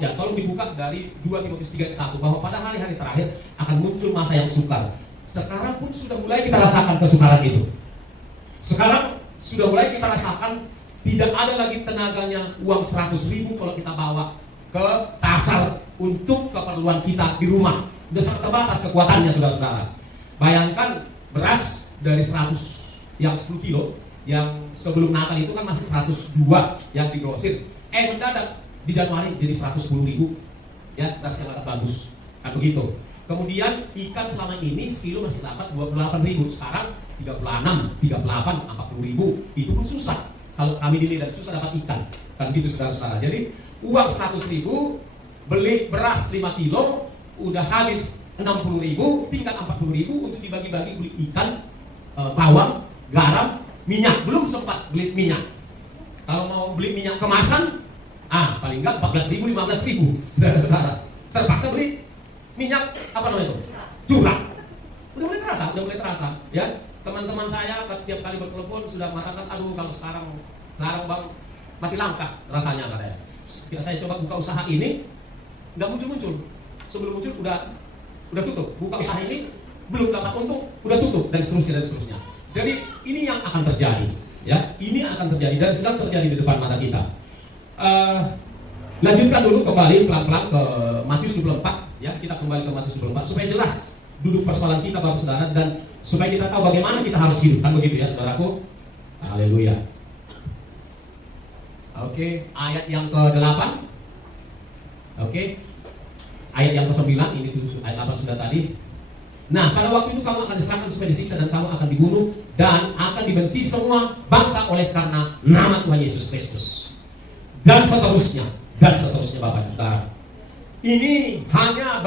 Kalau dibuka dari 2 Timotius 3:1, bahwa pada hari-hari terakhir akan muncul masa yang sukar. Sekarang pun sudah mulai kita rasakan kesukaran itu. Sekarang sudah mulai kita rasakan tidak ada lagi tenaganya uang 100.000 kalau kita bawa ke pasar untuk keperluan kita di rumah. Sudah sangat terbatas kekuatannya, saudara-saudara. Bayangkan beras dari 100 yang 10 kilo, yang sebelum Natal itu kan masih 102 yang digrosir. Mendadak di Januari jadi 110.000, ya, beras yang agak bagus, kan begitu. Kemudian ikan selama ini sekilo masih dapat 28.000, sekarang 36, 38, 40.000. Itu pun susah. Kalau kami di Medan susah dapat ikan, kan gitu, saudara-saudara. Jadi uang 100.000 beli beras 5 kilo udah habis 60.000, tinggal 40.000 untuk dibagi-bagi beli ikan, bawang, garam, minyak. Belum sempat beli minyak. Kalau mau beli minyak kemasan, paling enggak 14.000, 15.000, saudara-saudara. Terpaksa beli minyak itu? Curah. Udah mulai terasa, ya. Teman-teman saya tiap kali bertelepon sudah mengatakan, aduh, kalau sekarang Bang, mati langkah rasanya, katanya. Saya coba buka usaha ini, nggak muncul. Sebelum muncul udah tutup. Buka usaha ini belum dapat untung, udah tutup, dan seterusnya. Jadi ini yang akan terjadi, ya. Ini akan terjadi dan sedang terjadi di depan mata kita. Lanjutkan dulu kembali pelan-pelan ke Matius 24, ya. Kita kembali ke Matius 24 supaya jelas duduk persoalan kita, Bapak Saudara, dan supaya kita tahu bagaimana kita harus hidup, kan begitu, ya, saudaraku. Haleluya. Oke, ayat yang ke-8. Oke. Ayat yang ke-9, ini tuh ayat 8 sudah tadi. Nah, pada waktu itu kamu akan diserahkan supaya disiksa, dan kamu akan dibunuh dan akan dibenci semua bangsa oleh karena nama Tuhan Yesus Kristus. Dan seterusnya, dan seterusnya Bapak Ibu Saudara. Ini hanya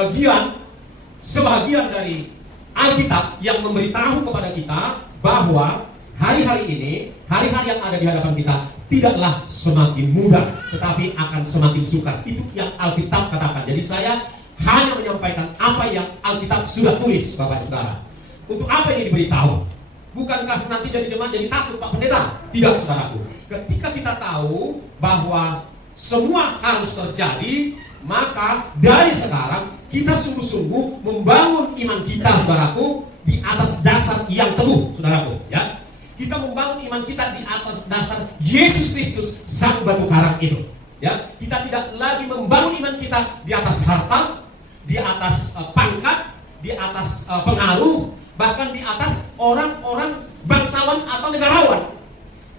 sebagian dari Alkitab yang memberitahu kepada kita bahwa hari-hari ini, hari-hari yang ada di hadapan kita tidaklah semakin mudah, tetapi akan semakin sukar. Itu yang Alkitab katakan. Jadi saya hanya menyampaikan apa yang Alkitab sudah tulis, Bapak Ibu Saudara. Untuk apa ini diberitahu? Bukankah nanti jadi jemaat jadi takut Pak Pendeta? Tidak, saudaraku. Ketika kita tahu bahwa semua harus terjadi, maka dari sekarang kita sungguh-sungguh membangun iman kita, saudaraku, di atas dasar yang teguh, saudaraku. Ya, kita membangun iman kita di atas dasar Yesus Kristus, sang batu karang itu. Ya, kita tidak lagi membangun iman kita di atas harta, di atas pangkat, di atas pengaruh, bahkan di atas orang-orang bangsawan atau negarawan.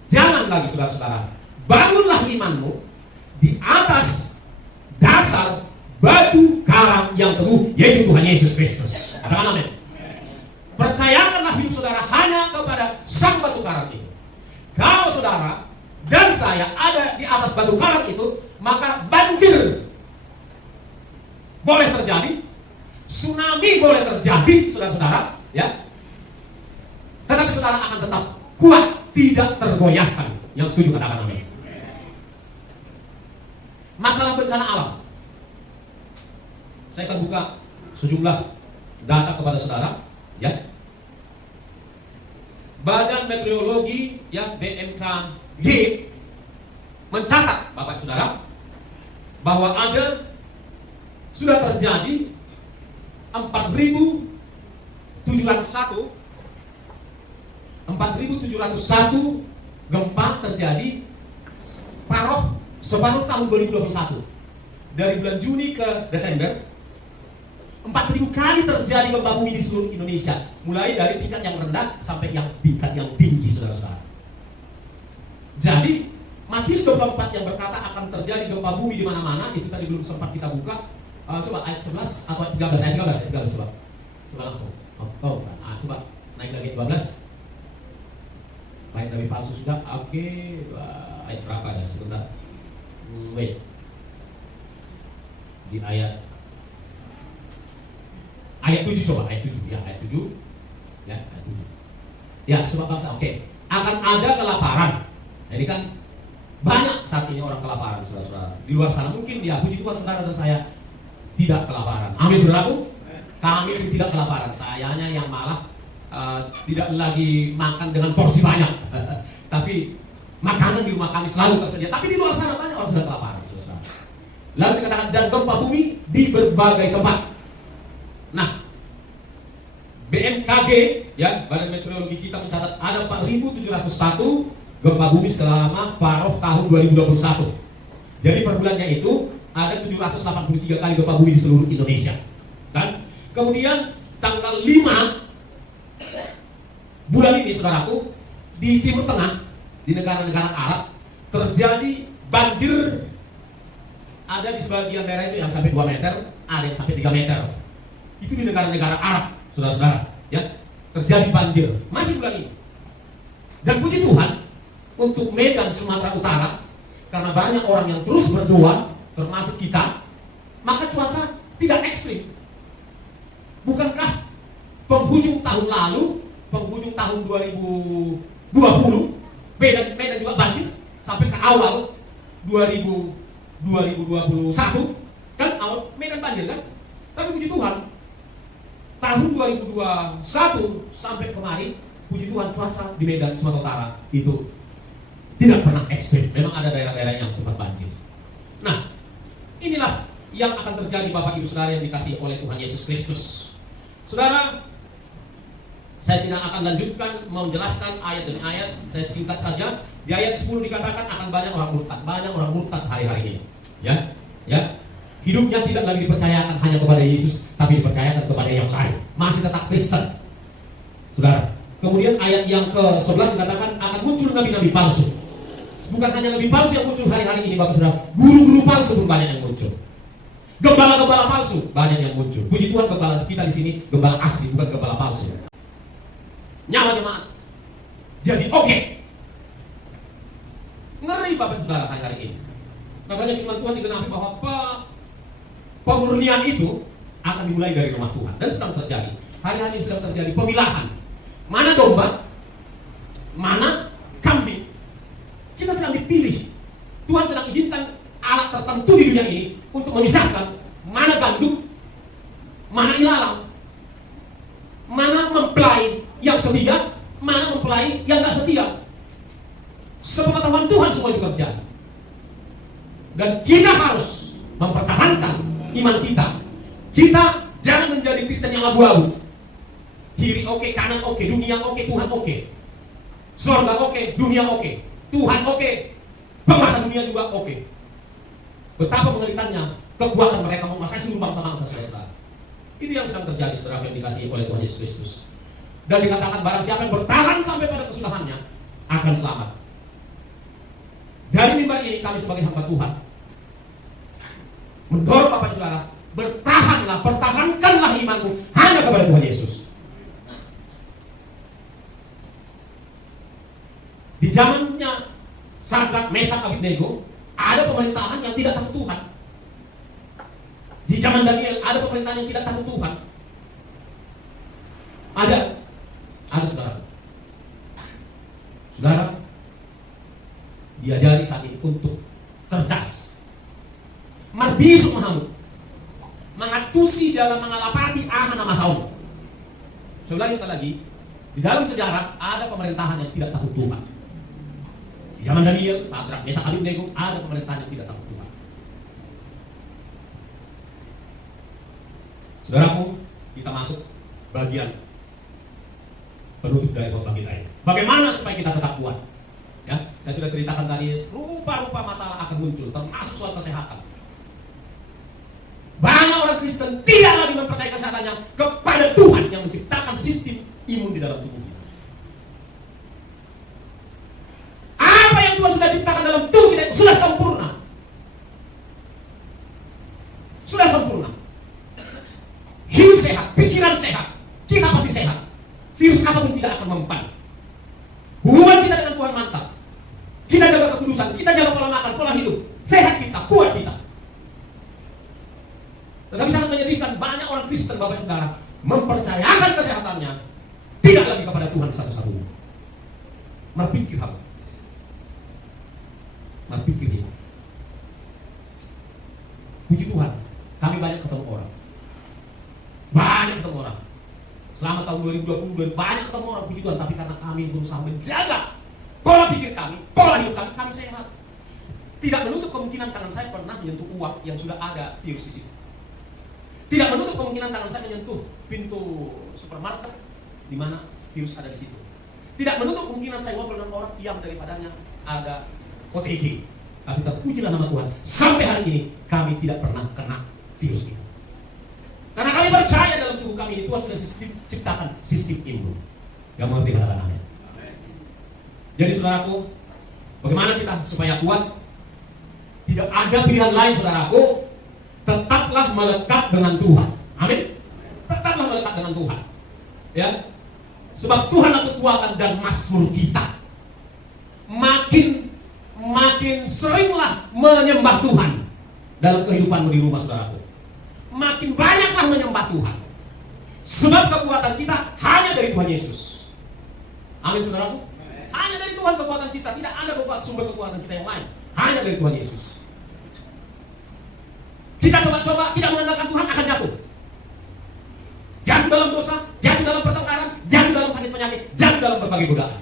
Jangan lagi, saudara-saudara. Bangunlah imanmu di atas dasar batu karang yang teguh, yaitu Tuhan Yesus Kristus. Katakan amin. Percayakanlah hidup saudara hanya kepada sang batu karang itu. Kalau saudara dan saya ada di atas batu karang itu, maka banjir boleh terjadi, tsunami boleh terjadi, saudara-saudara, ya. Tetapi saudara akan tetap kuat, tidak tergoyahkan. Yang setuju katakan amin. Masalah bencana alam, saya akan buka sejumlah data kepada saudara, ya. Badan Meteorologi, ya, BMKG mencatat, Bapak Saudara, bahwa sudah terjadi 4.701 gempa terjadi separuh tahun 2021. Dari bulan Juni ke Desember, 4.000 kali terjadi gempa bumi di seluruh Indonesia, mulai dari tingkat yang rendah sampai tingkat yang tinggi, saudara-saudara. Jadi Matius 24 yang berkata akan terjadi gempa bumi di mana-mana, itu tadi belum sempat kita buka. Coba ayat 11 atau ayat 13, ayat 13 coba langsung. Coba naik lagi 12. Baik, dari palsu sudah. Oke, ayat berapa ya? Sebentar. Wait. Di ayat 7 coba, ayat 7 ya, ayat 7. Ya, ayat 7. Ya, sebab bangsa, oke. Akan ada kelaparan. Jadi kan banyak saat ini orang kelaparan, saudara-saudara. Di luar sana mungkin ya, puji Tuhan saudara dan saya tidak kelaparan. Amin, saudaraku. Kami tidak kelaparan. Sayanya yang malah tidak lagi makan dengan porsi banyak. Tapi makanan di rumah kami selalu tersedia. Tapi di luar sana banyak orang sedang kelaparan, saudara. Lalu dikatakan dan gempa bumi di berbagai tempat. Nah, BMKG, ya, Badan Meteorologi kita mencatat ada 4.701 gempa bumi selama paruh tahun 2021. Jadi per bulannya itu ada 783 kali gempa bumi di seluruh Indonesia. Dan kemudian tanggal 5 bulan ini, saudaraku, di Timur Tengah, di negara-negara Arab, terjadi banjir. Ada di sebagian daerah itu yang sampai 2 meter, ada yang sampai 3 meter. Itu di negara-negara Arab, saudara-saudara, ya, terjadi banjir masih bulan ini. Dan puji Tuhan untuk Medan, Sumatera Utara, karena banyak orang yang terus berdoa, termasuk kita, maka cuaca tidak ekstrim. Bukankah penghujung tahun lalu, penghujung tahun 2020, Medan juga banjir sampai ke awal 2021 kan, awal Medan banjir kan. Tapi puji Tuhan tahun 2021 sampai kemarin, puji Tuhan cuaca di Medan, Sumatera Utara itu tidak pernah ekstrim. Memang ada daerah-daerah yang sempat banjir. Nah, inilah yang akan terjadi Bapak Ibu Saudara yang dikasihi oleh Tuhan Yesus Kristus. Saudara, saya tidak akan lanjutkan menjelaskan ayat demi ayat, saya singkat saja. Di ayat 10 dikatakan akan banyak orang murtad hari-hari ini. Ya, ya. Hidupnya tidak lagi dipercayakan hanya kepada Yesus, tapi dipercayakan kepada yang lain. Masih tetap Kristen, saudara. Kemudian ayat yang ke-11 dikatakan akan muncul nabi-nabi palsu. Bukan hanya nabi palsu yang muncul hari-hari ini, Bapak Saudara. Guru-guru palsu pun banyak yang muncul. Gembala-gembala palsu banyak yang muncul. Puji Tuhan, gembala kita di sini gembala asli, bukan gembala palsu. Nyawa jemaat. Jadi oke. Ngeri Bapak Saudara hari-hari ini. Makanya firman Tuhan digenapi bahwa pemurnian itu akan dimulai dari rumah Tuhan. Dan sedang terjadi. Hari-hari sedang terjadi pemilahan. Mana domba, mana kambing. Kita sedang dipilih. Tuhan sedang izinkan alat tertentu di dunia ini untuk memisahkan mana gandum, mana ilalang, mana mempelai yang setia, mana mempelai yang gak setia. Sepengetahuan Tuhan semua itu terjadi. Dan kita harus mempertahankan iman kita. Kita jangan menjadi Kristen yang abu-abu. Kiri oke, kanan oke, dunia oke, Tuhan oke. Surga oke, dunia oke, Tuhan oke, penguasa dunia juga oke. Betapa mengerikannya kekuatan mereka menguasai seluruh bangsa-bangsa, saudara. Itu yang sedang terjadi, saudara, yang dikasihi oleh Tuhan Yesus Kristus. Dan dikatakan barang siapa yang bertahan sampai pada kesudahannya akan selamat. Dari mimbar ini kami sebagai hamba Tuhan mendorong Bapak Saudara, bertahanlah, pertahankanlah imanmu hanya kepada Tuhan Yesus. Di zamannya Sadrak, Mesak, Abednego ada pemerintahan yang tidak takut Tuhan. Di zaman Daniel ada pemerintahan yang tidak takut Tuhan. Ada saudara. Saudara diajari saat ini untuk cerdas, marbisuk mahamud, mengatusi dalam mengalapati nama saum. Saudara, sekali lagi, di dalam sejarah ada pemerintahan yang tidak takut Tuhan. Di zaman Daniel, Sadrak, Mesak, Abednego ada pemerintahan yang tidak takut Tuhan. Saudaraku, kita masuk bagian penutup dari khotbah kita ini. Bagaimana supaya kita tetap kuat? Ya, saya sudah ceritakan tadi, rupa-rupa masalah akan muncul, termasuk soal kesehatan. Banyak orang Kristen tidak lagi mempercayai kesehatannya kepada Tuhan yang menciptakan sistem imun di dalam tubuh kita. Apa yang Tuhan sudah ciptakan dalam tubuh kita sudah sempurna. Sudah sempurna. Hidup sehat, pikiran sehat, kita pasti sehat. Virus apapun tidak akan mempan. Hubungan kita dengan Tuhan mantap. Kita jaga kekudusan, kita jaga pola makan, pola hidup. Sehat kita, kuat kita. Tetapi sangat menyedihkan, banyak orang Kristen, Bapak dan Saudara, mempercayakan kesehatannya tidak lagi kepada Tuhan satu-satunya. Berpikir apa? Berpikir dia. Puji Tuhan, kami banyak ketemu orang. Banyak ketemu orang. Selama tahun 2020 banyak ketemu orang, puji Tuhan. Tapi karena kami berusaha menjaga pola pikir kami, pola hidup kami sehat. Tidak menutup kemungkinan tangan saya pernah menyentuh uang yang sudah ada virus di situ. Tidak menutup kemungkinan tangan saya menyentuh pintu supermarket di mana virus ada di situ. Tidak menutup kemungkinan saya ngobrol dengan orang yang daripadanya ada OTG. Tapi terpujilah nama Tuhan, sampai hari ini kami tidak pernah kena virus itu. Karena kami percaya dalam tubuh kami ini Tuhan sudah ciptakan sistem imun. Yang mengerti katakan amin. Jadi saudaraku, bagaimana kita supaya kuat? Tidak ada pilihan lain, saudaraku. Tetaplah melekat dengan Tuhan. Amin. Tetaplah melekat dengan Tuhan. Ya. Sebab Tuhan adalah kekuatan dan mazmur kita. Makin seringlah menyembah Tuhan dalam kehidupanmu di rumah, saudaraku. Makin banyaklah menyembah Tuhan. Sebab kekuatan kita hanya dari Tuhan Yesus. Amin, saudaraku. Hanya dari Tuhan kekuatan kita. Tidak ada sumber kekuatan kita yang lain. Hanya dari Tuhan Yesus. Kita coba-coba tidak mengandalkan Tuhan akan jatuh. Jatuh dalam dosa, jatuh dalam pertengkaran, jatuh dalam sakit penyakit, jatuh dalam berbagai godaan.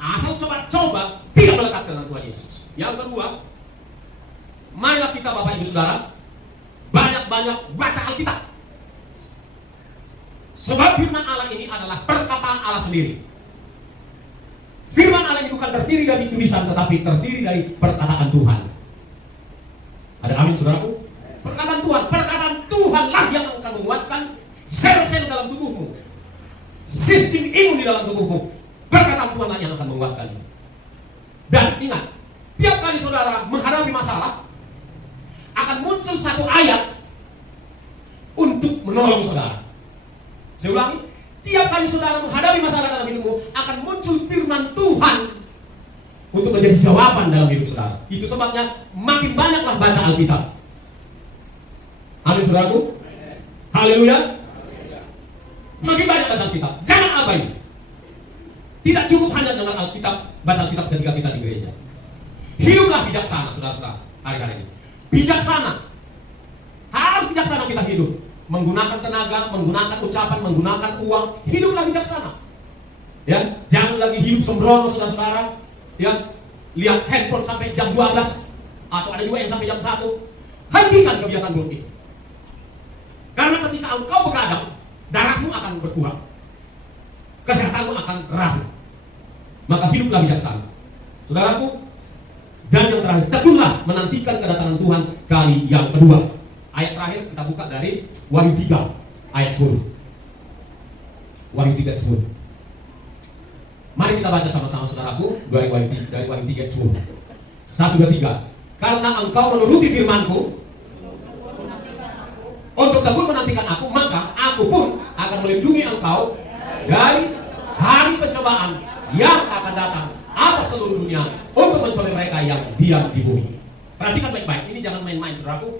Asal coba-coba tidak melekat dengan Tuhan Yesus. Yang kedua, marilah kita Bapak Ibu Saudara banyak-banyak baca Alkitab. Sebab firman Allah ini adalah perkataan Allah sendiri. Firman Allah ini bukan terdiri dari tulisan, tetapi terdiri dari perkataan Tuhan. Ada amin, saudaraku? Perkataan Tuhanlah yang akan menguatkan sel-sel dalam tubuhmu, sistem imun di dalam tubuhmu. Perkataan Tuhanlah yang akan menguatkan itu. Dan ingat, tiap kali saudara menghadapi masalah, akan muncul satu ayat untuk menolong saudara. Saya ulangi, tiap kali saudara menghadapi masalah dalam hidupmu, akan muncul firman Tuhan untuk menjadi jawaban dalam hidup saudara. Itu sebabnya makin banyaklah baca Alkitab. Amin saudaraku. Haleluya. Makin banyak baca Alkitab. Jangan abai. Tidak cukup hanya dengan Alkitab, baca Alkitab ketika kita di gereja. Hiduplah bijaksana, saudara-saudara, hari-hari ini. Bijaksana. Harus bijaksana kita hidup. Menggunakan tenaga, menggunakan ucapan, menggunakan uang. Hiduplah bijaksana. Ya, jangan lagi hidup sembrono, saudara-saudara. Ya, lihat handphone sampai jam 12 atau ada juga yang sampai jam 1. Hentikan kebiasaan buruk itu. Karena ketika engkau begadang, darahmu akan berkurang. Kesehatanmu akan rapuh. Maka hiduplah bijaksana. Saudaraku, dan yang terakhir, tekunlah menantikan kedatangan Tuhan kali yang kedua. Ayat terakhir kita buka dari Wahyu 3 ayat 10. Wahyu 3 ayat 10. Mari kita baca sama-sama saudaraku dari Wahyu 3 ayat 10. 1, 2, 3. Karena engkau menuruti firman-Ku untuk tekun menantikan Aku, maka Aku pun akan melindungi engkau dari hari pencobaan yang akan datang atas seluruh dunia untuk mencolok mereka yang diam di bumi. Perhatikan baik-baik, ini jangan main-main saudaraku.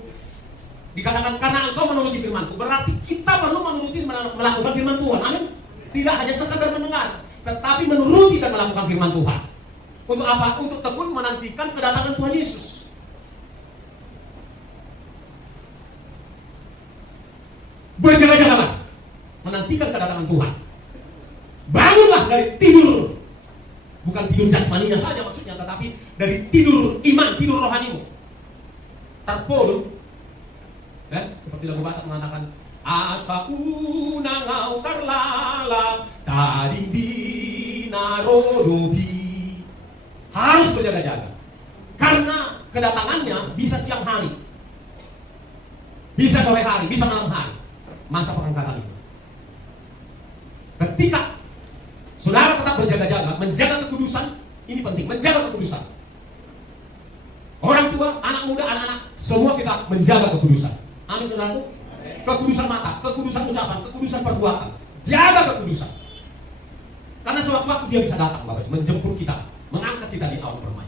Dikatakan karena engkau menuruti firman-Ku, berarti kita perlu menuruti melakukan firman Tuhan. Amin. Tidak hanya sekedar mendengar, tetapi menuruti dan melakukan firman Tuhan. Untuk apa? Untuk tekun menantikan kedatangan Tuhan Yesus. Berjaga-jagalah menantikan kedatangan Tuhan. Bangunlah dari tidur. Bukan tidur jasmaninya saja maksudnya, tetapi dari tidur iman, tidur rohanimu. Terpolu, seperti lagu Batak mengatakan, asa unangau karlala tading dinarodobi. Harus berjaga-jaga. Karena kedatangannya bisa siang hari, bisa sore hari, bisa malam hari. Masa perangkatan itu. Ketika saudara tetap berjaga-jaga, menjaga kekudusan, ini penting, menjaga kekudusan. Orang tua, anak muda, anak-anak, semua kita menjaga kekudusan. Amin saudaraku. Kekudusan mata, kekudusan ucapan, kekudusan perbuatan. Jaga kekudusan. Karena sewaktu-waktu dia bisa datang, Bapak, menjemput kita, mengangkat kita di awan permai.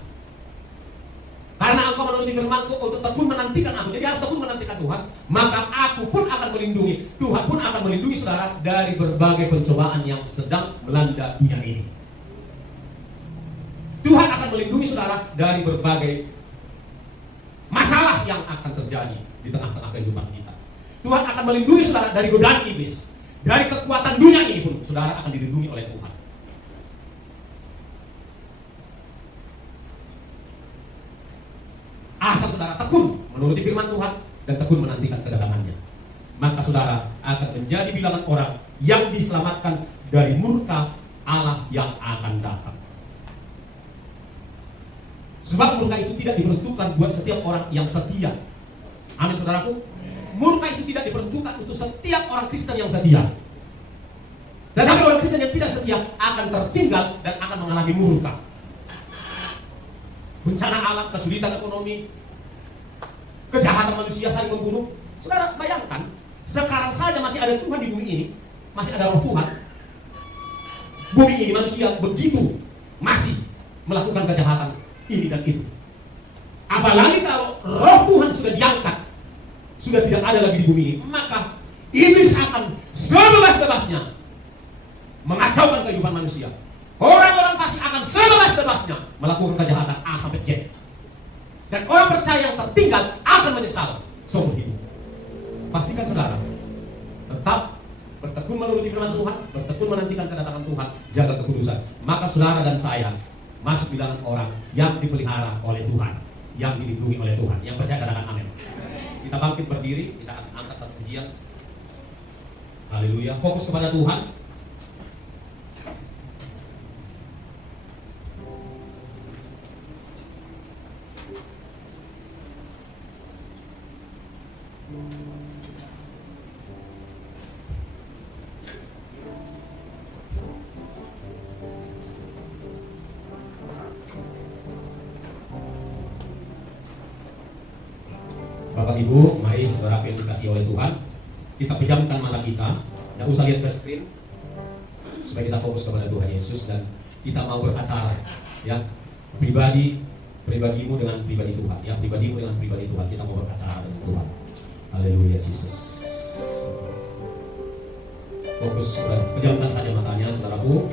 Karena engkau menuruti firman-Ku untuk tekun menantikan Aku. Jadi harus tekun menantikan Tuhan. Maka Aku pun akan melindungi. Tuhan pun akan melindungi saudara dari berbagai pencobaan yang sedang melanda dunia ini. Tuhan akan melindungi saudara dari berbagai masalah yang akan terjadi di tengah-tengah kehidupan kita. Tuhan akan melindungi saudara dari godaan iblis. Dari kekuatan dunia ini pun saudara akan dilindungi oleh Tuhan. Asal saudara tekun menuruti firman Tuhan dan tekun menantikan kedatangannya, maka saudara akan menjadi bilangan orang yang diselamatkan dari murka Allah yang akan datang. Sebab murka itu tidak diperuntukkan buat setiap orang yang setia. Amin saudaraku. Murka itu tidak diperuntukkan untuk setiap orang Kristen yang setia. Tetapi orang Kristen yang tidak setia akan tertinggal dan akan mengalami murka. Bencana alam, kesulitan ekonomi, kejahatan manusia saling membunuh. Saudara bayangkan, sekarang saja masih ada Tuhan di bumi ini, masih ada roh Tuhan. Bumi ini manusia begitu masih melakukan kejahatan ini dan itu. Apalagi kalau roh Tuhan sudah diangkat, sudah tidak ada lagi di bumi ini, maka iblis akan sebebas-bebasnya mengacaukan kehidupan manusia. Orang-orang fasik akan sebebas-bebasnya melakukan kejahatan A sampai Z. Dan orang percaya yang tertinggal akan menyesal seumur hidup. Pastikan saudara tetap bertekun menuruti firman Tuhan, bertekun menantikan kedatangan Tuhan, jaga kekudusan. Maka saudara dan saya masuk bilangan orang yang dipelihara oleh Tuhan, yang dilindungi oleh Tuhan. Yang percaya katakan amin. Kita bangkit berdiri, kita akan angkat satu pujian. Haleluya. Fokus kepada Tuhan. Bapak Ibu, mari saudara yang dikasihi oleh Tuhan, kita pejamkan mata kita, tidak usah lihat ke screen, supaya kita fokus kepada Tuhan Yesus dan kita mau beracara, ya. pribadimu dengan pribadi Tuhan, ya, pribadimu dengan pribadi Tuhan. Kita mau berbicara dengan Tuhan. Haleluya, Yesus. Fokus, pejamkan saja matanya, saudaraku.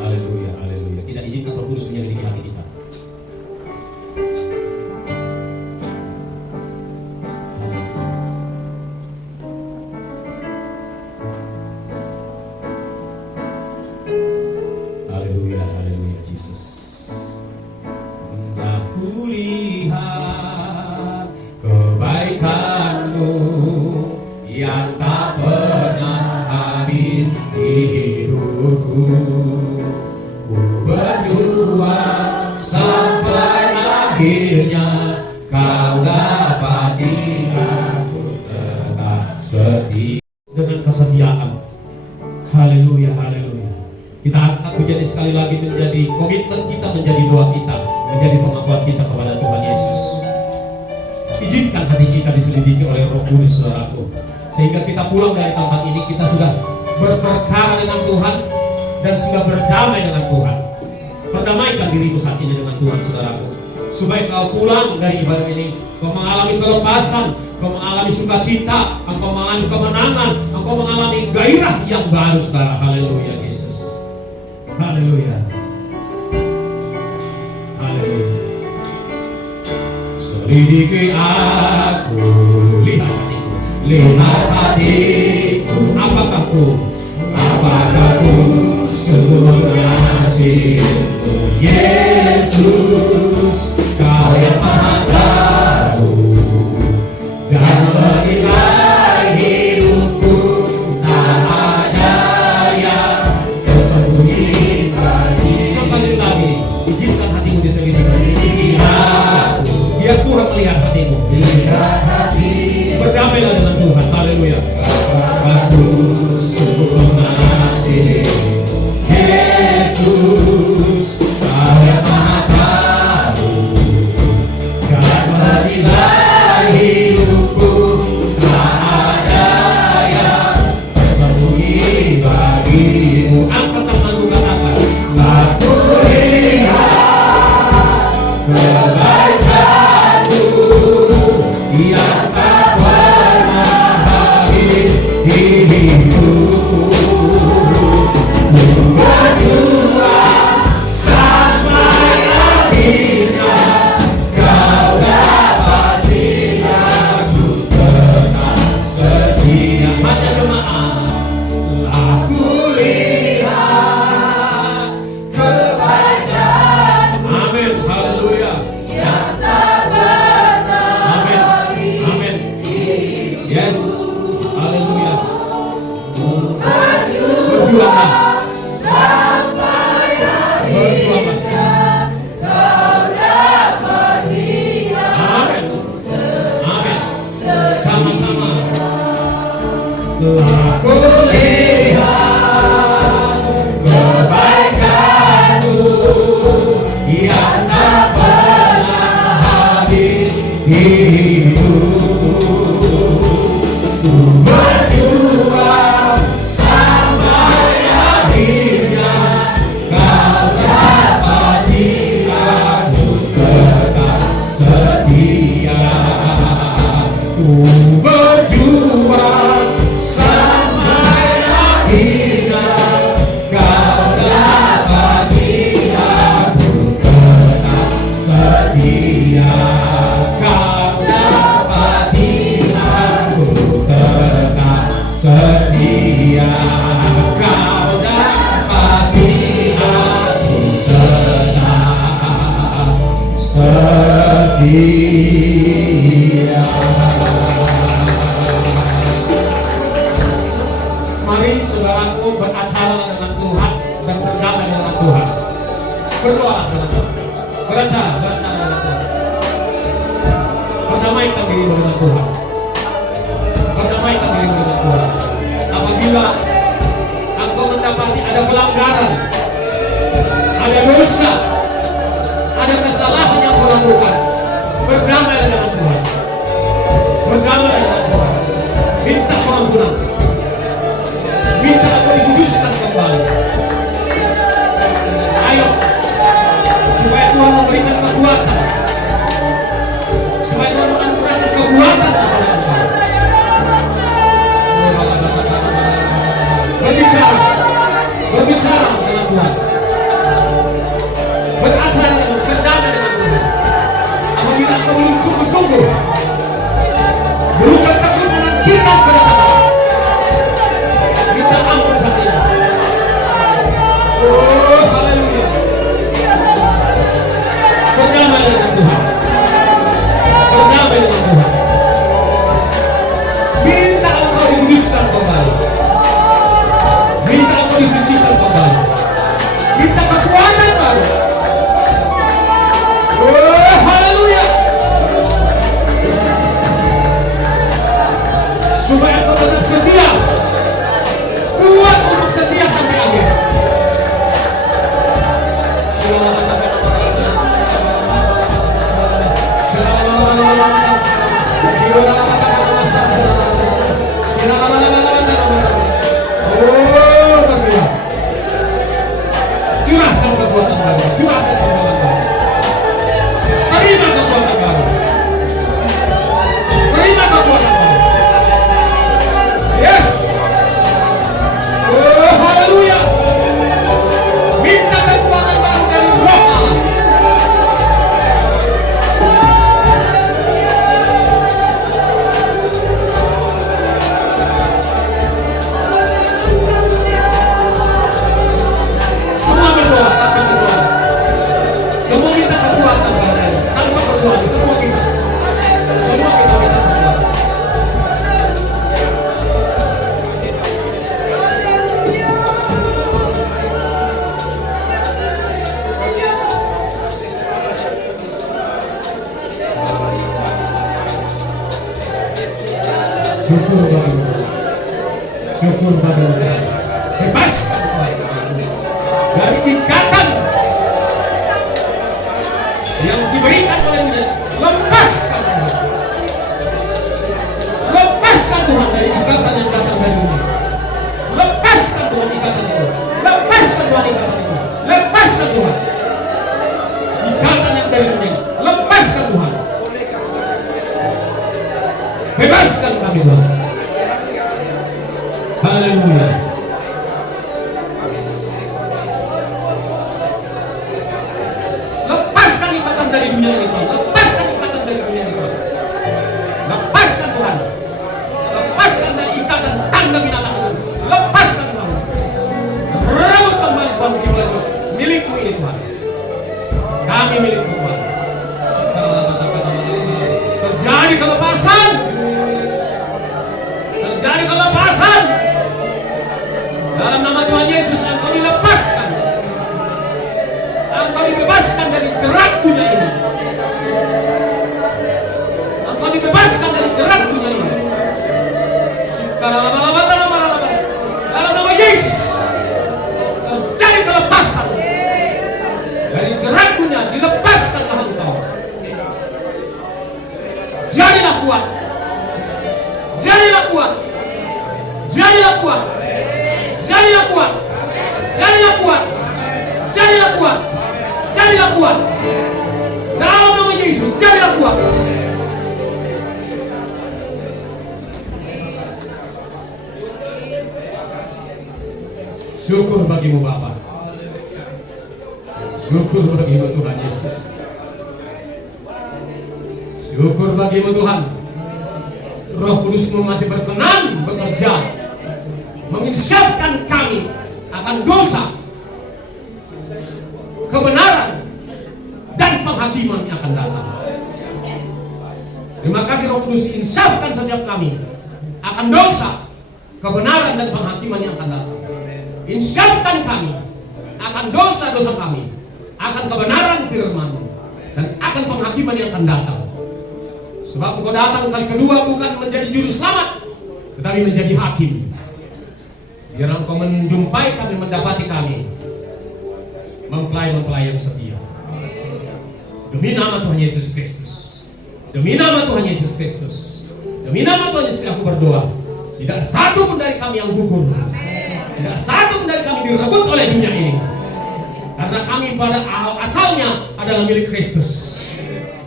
Haleluya, haleluya. Kita izinkan Roh Kudus menyelidiki hati kita. Haleluya, haleluya, Yesus. Aku lihat kebaikan-Mu yang tak pernah habis di hidupku. Ku berjuang sampai akhirnya Kau dapati aku tetap setia dengan kesetiaan. Haleluya, haleluya. Kita angkat menjadi sekali lagi menjadi komitmen kita, menjadi doa kita, menjadi pengakuan kita kepada Tuhan Yesus. Izinkan hati kita diselidiki oleh Roh Kudus, saudaraku, sehingga kita pulang dari tempat ini kita sudah berperkara dengan Tuhan dan sudah berdamai dengan Tuhan. Perdamaikan dirimu saat ini dengan Tuhan, saudaraku, supaya kau pulang dari ibadah ini, kau mengalami kelepasan, kau mengalami sukacita, engkau mengalami kemenangan, engkau mengalami gairah yang baru, saudara. Haleluya, Yesus. Haleluya, haleluya. Selidiki aku, lihat hatiku, apakah ku sungguh mengasihimu, Yesus. Kau yang Maha tahu dan menilai hidupku, tak ada yang tersembunyi bagi. Sekali lagi, izinkan hatimu diselidiki aku, biar Tuhan melihat hatimu. Berdamailah dengan Tuhan. Haleluya. Aku sungguh mengasihimu, Yesus. Kau yang Maha tahu dan menilai hidupku, tak ada yang tersembunyi bagimu. Angkat tanganmu, katakan, aku lihat kebaikan-Mu yang tak pernah habis di hidupku. Ku berjuang sampai akhirnya Kau dapati aku tetap setia. Mata jemaat, aku lihat kebaikan. Amin, haleluya. Yang tak pernah. Amin, amin. Yes, haleluya. Berjuanglah sampai akhirnya Kau dapati. Amin, amin. Sama-sama. Aku lihat kebaikan-Mu yang tak pernah habis di hidupku. Ku berjuang sampai akhirnya Kau dapati aku tetap setia. Ku berjuang sampai akhirnya Kau dapati aku tetap setia. Kau dapati aku tetap setia. Kau dapati aku tetap setia. Mari saudaraku beracara dengan Tuhan dan berdamai dengan Tuhan. Berdoa dengan Tuhan. Beracara dengan Tuhan. Berdamaikan dirimu dengan Tuhan. Berdamaikan dirimu dengan Tuhan. Apabila engkau mendapati ada pelanggaran, ada dosa, ada kesalahan yang kau lakukan, berdamai dengan Tuhan. Berdamai dengan Tuhan. Minta pengampunan. Minta engkau dikuduskan kembali. Ayo, Tuhan, semua kita minta kekuatan. Syukur bagi Tuhan. Bebaskan Tuhan dari ikatan yang diberikan oleh-Nya. Lepaskan Tuhan. Lepaskan Tuhan dari ikatan yang datang dari dunia. Lepaskan Tuhan ikatan itu. Lepaskan Tuhan ikatan itu. Lepaskan Tuhan ikatan yang dari dunia. Lepaskan Tuhan. Bebaskan kami Tuhan. Haleluya. Lepaskan ikatan dari dunia ini Tuhan. Lepaskan ikatan dari dunia ini Tuhan. Lepaskan Tuhan. Lepaskan dari ikatan tanda binatang itu. Lepaskan Tuhan. Rebut kembali Tuhan jiwa Tuhan. Milikmu ini Tuhan. Kami milikmu Tuhan. Terjadi kelepasan. Terjadi kelepasan. Dalam nama Tuhan Yesus, Engkau dilepaskan. Engkau dibebaskan dari jerat dunia ini. Engkau dibebaskan dari jerat dunia ini. Dalam nama Yesus, terjadi kelepasan dari jerat dunia. Dilepaskanlah engkau. Jadilah kuat. Jadilah kuat. Jadilah kuat. Jadilah kuat. Jadilah kuat. Jadilah kuat. Jadilah kuat. Dalam nama Yesus, jadilah kuat. Syukur bagimu Bapa. Syukur bagimu Tuhan Yesus. Syukur bagimu Tuhan. Roh Kudus-Mu masih berkenan bekerja, menginsafkan kami akan dosa, kebenaran, dan penghakiman yang akan datang. Terima kasih Roh Kudus, insafkan setiap kami akan dosa, kebenaran, dan penghakiman yang akan datang. Insafkan kami akan dosa-dosa kami, akan kebenaran firman-Mu, dan akan penghakiman yang akan datang. Sebab Engkau datang kali kedua bukan menjadi juru selamat, tetapi menjadi hakim. Biar Engkau menjumpai kami, mendapati kami mempelai-mempelai yang setia. Demi nama Tuhan Yesus Kristus. Demi nama Tuhan Yesus Kristus. Demi nama Tuhan Yesus aku berdoa. Tidak satu pun dari kami yang gugur. Tidak satu pun dari kami direbut oleh dunia ini. Karena kami pada asalnya adalah milik Kristus.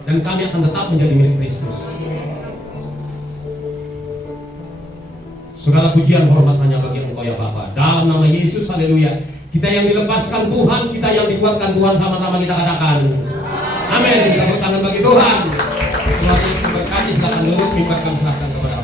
Dan kami akan tetap menjadi milik Kristus. Segala pujian hormat hanya bagi Engkau ya Bapa. Dalam nama Yesus, haleluya. Kita yang dilepaskan Tuhan, kita yang dikuatkan Tuhan, sama-sama kita katakan amin. Tepuk tangan bagi Tuhan. Tuhan Yesus berkati, silakan duduk, mimbar kami serahkan kepada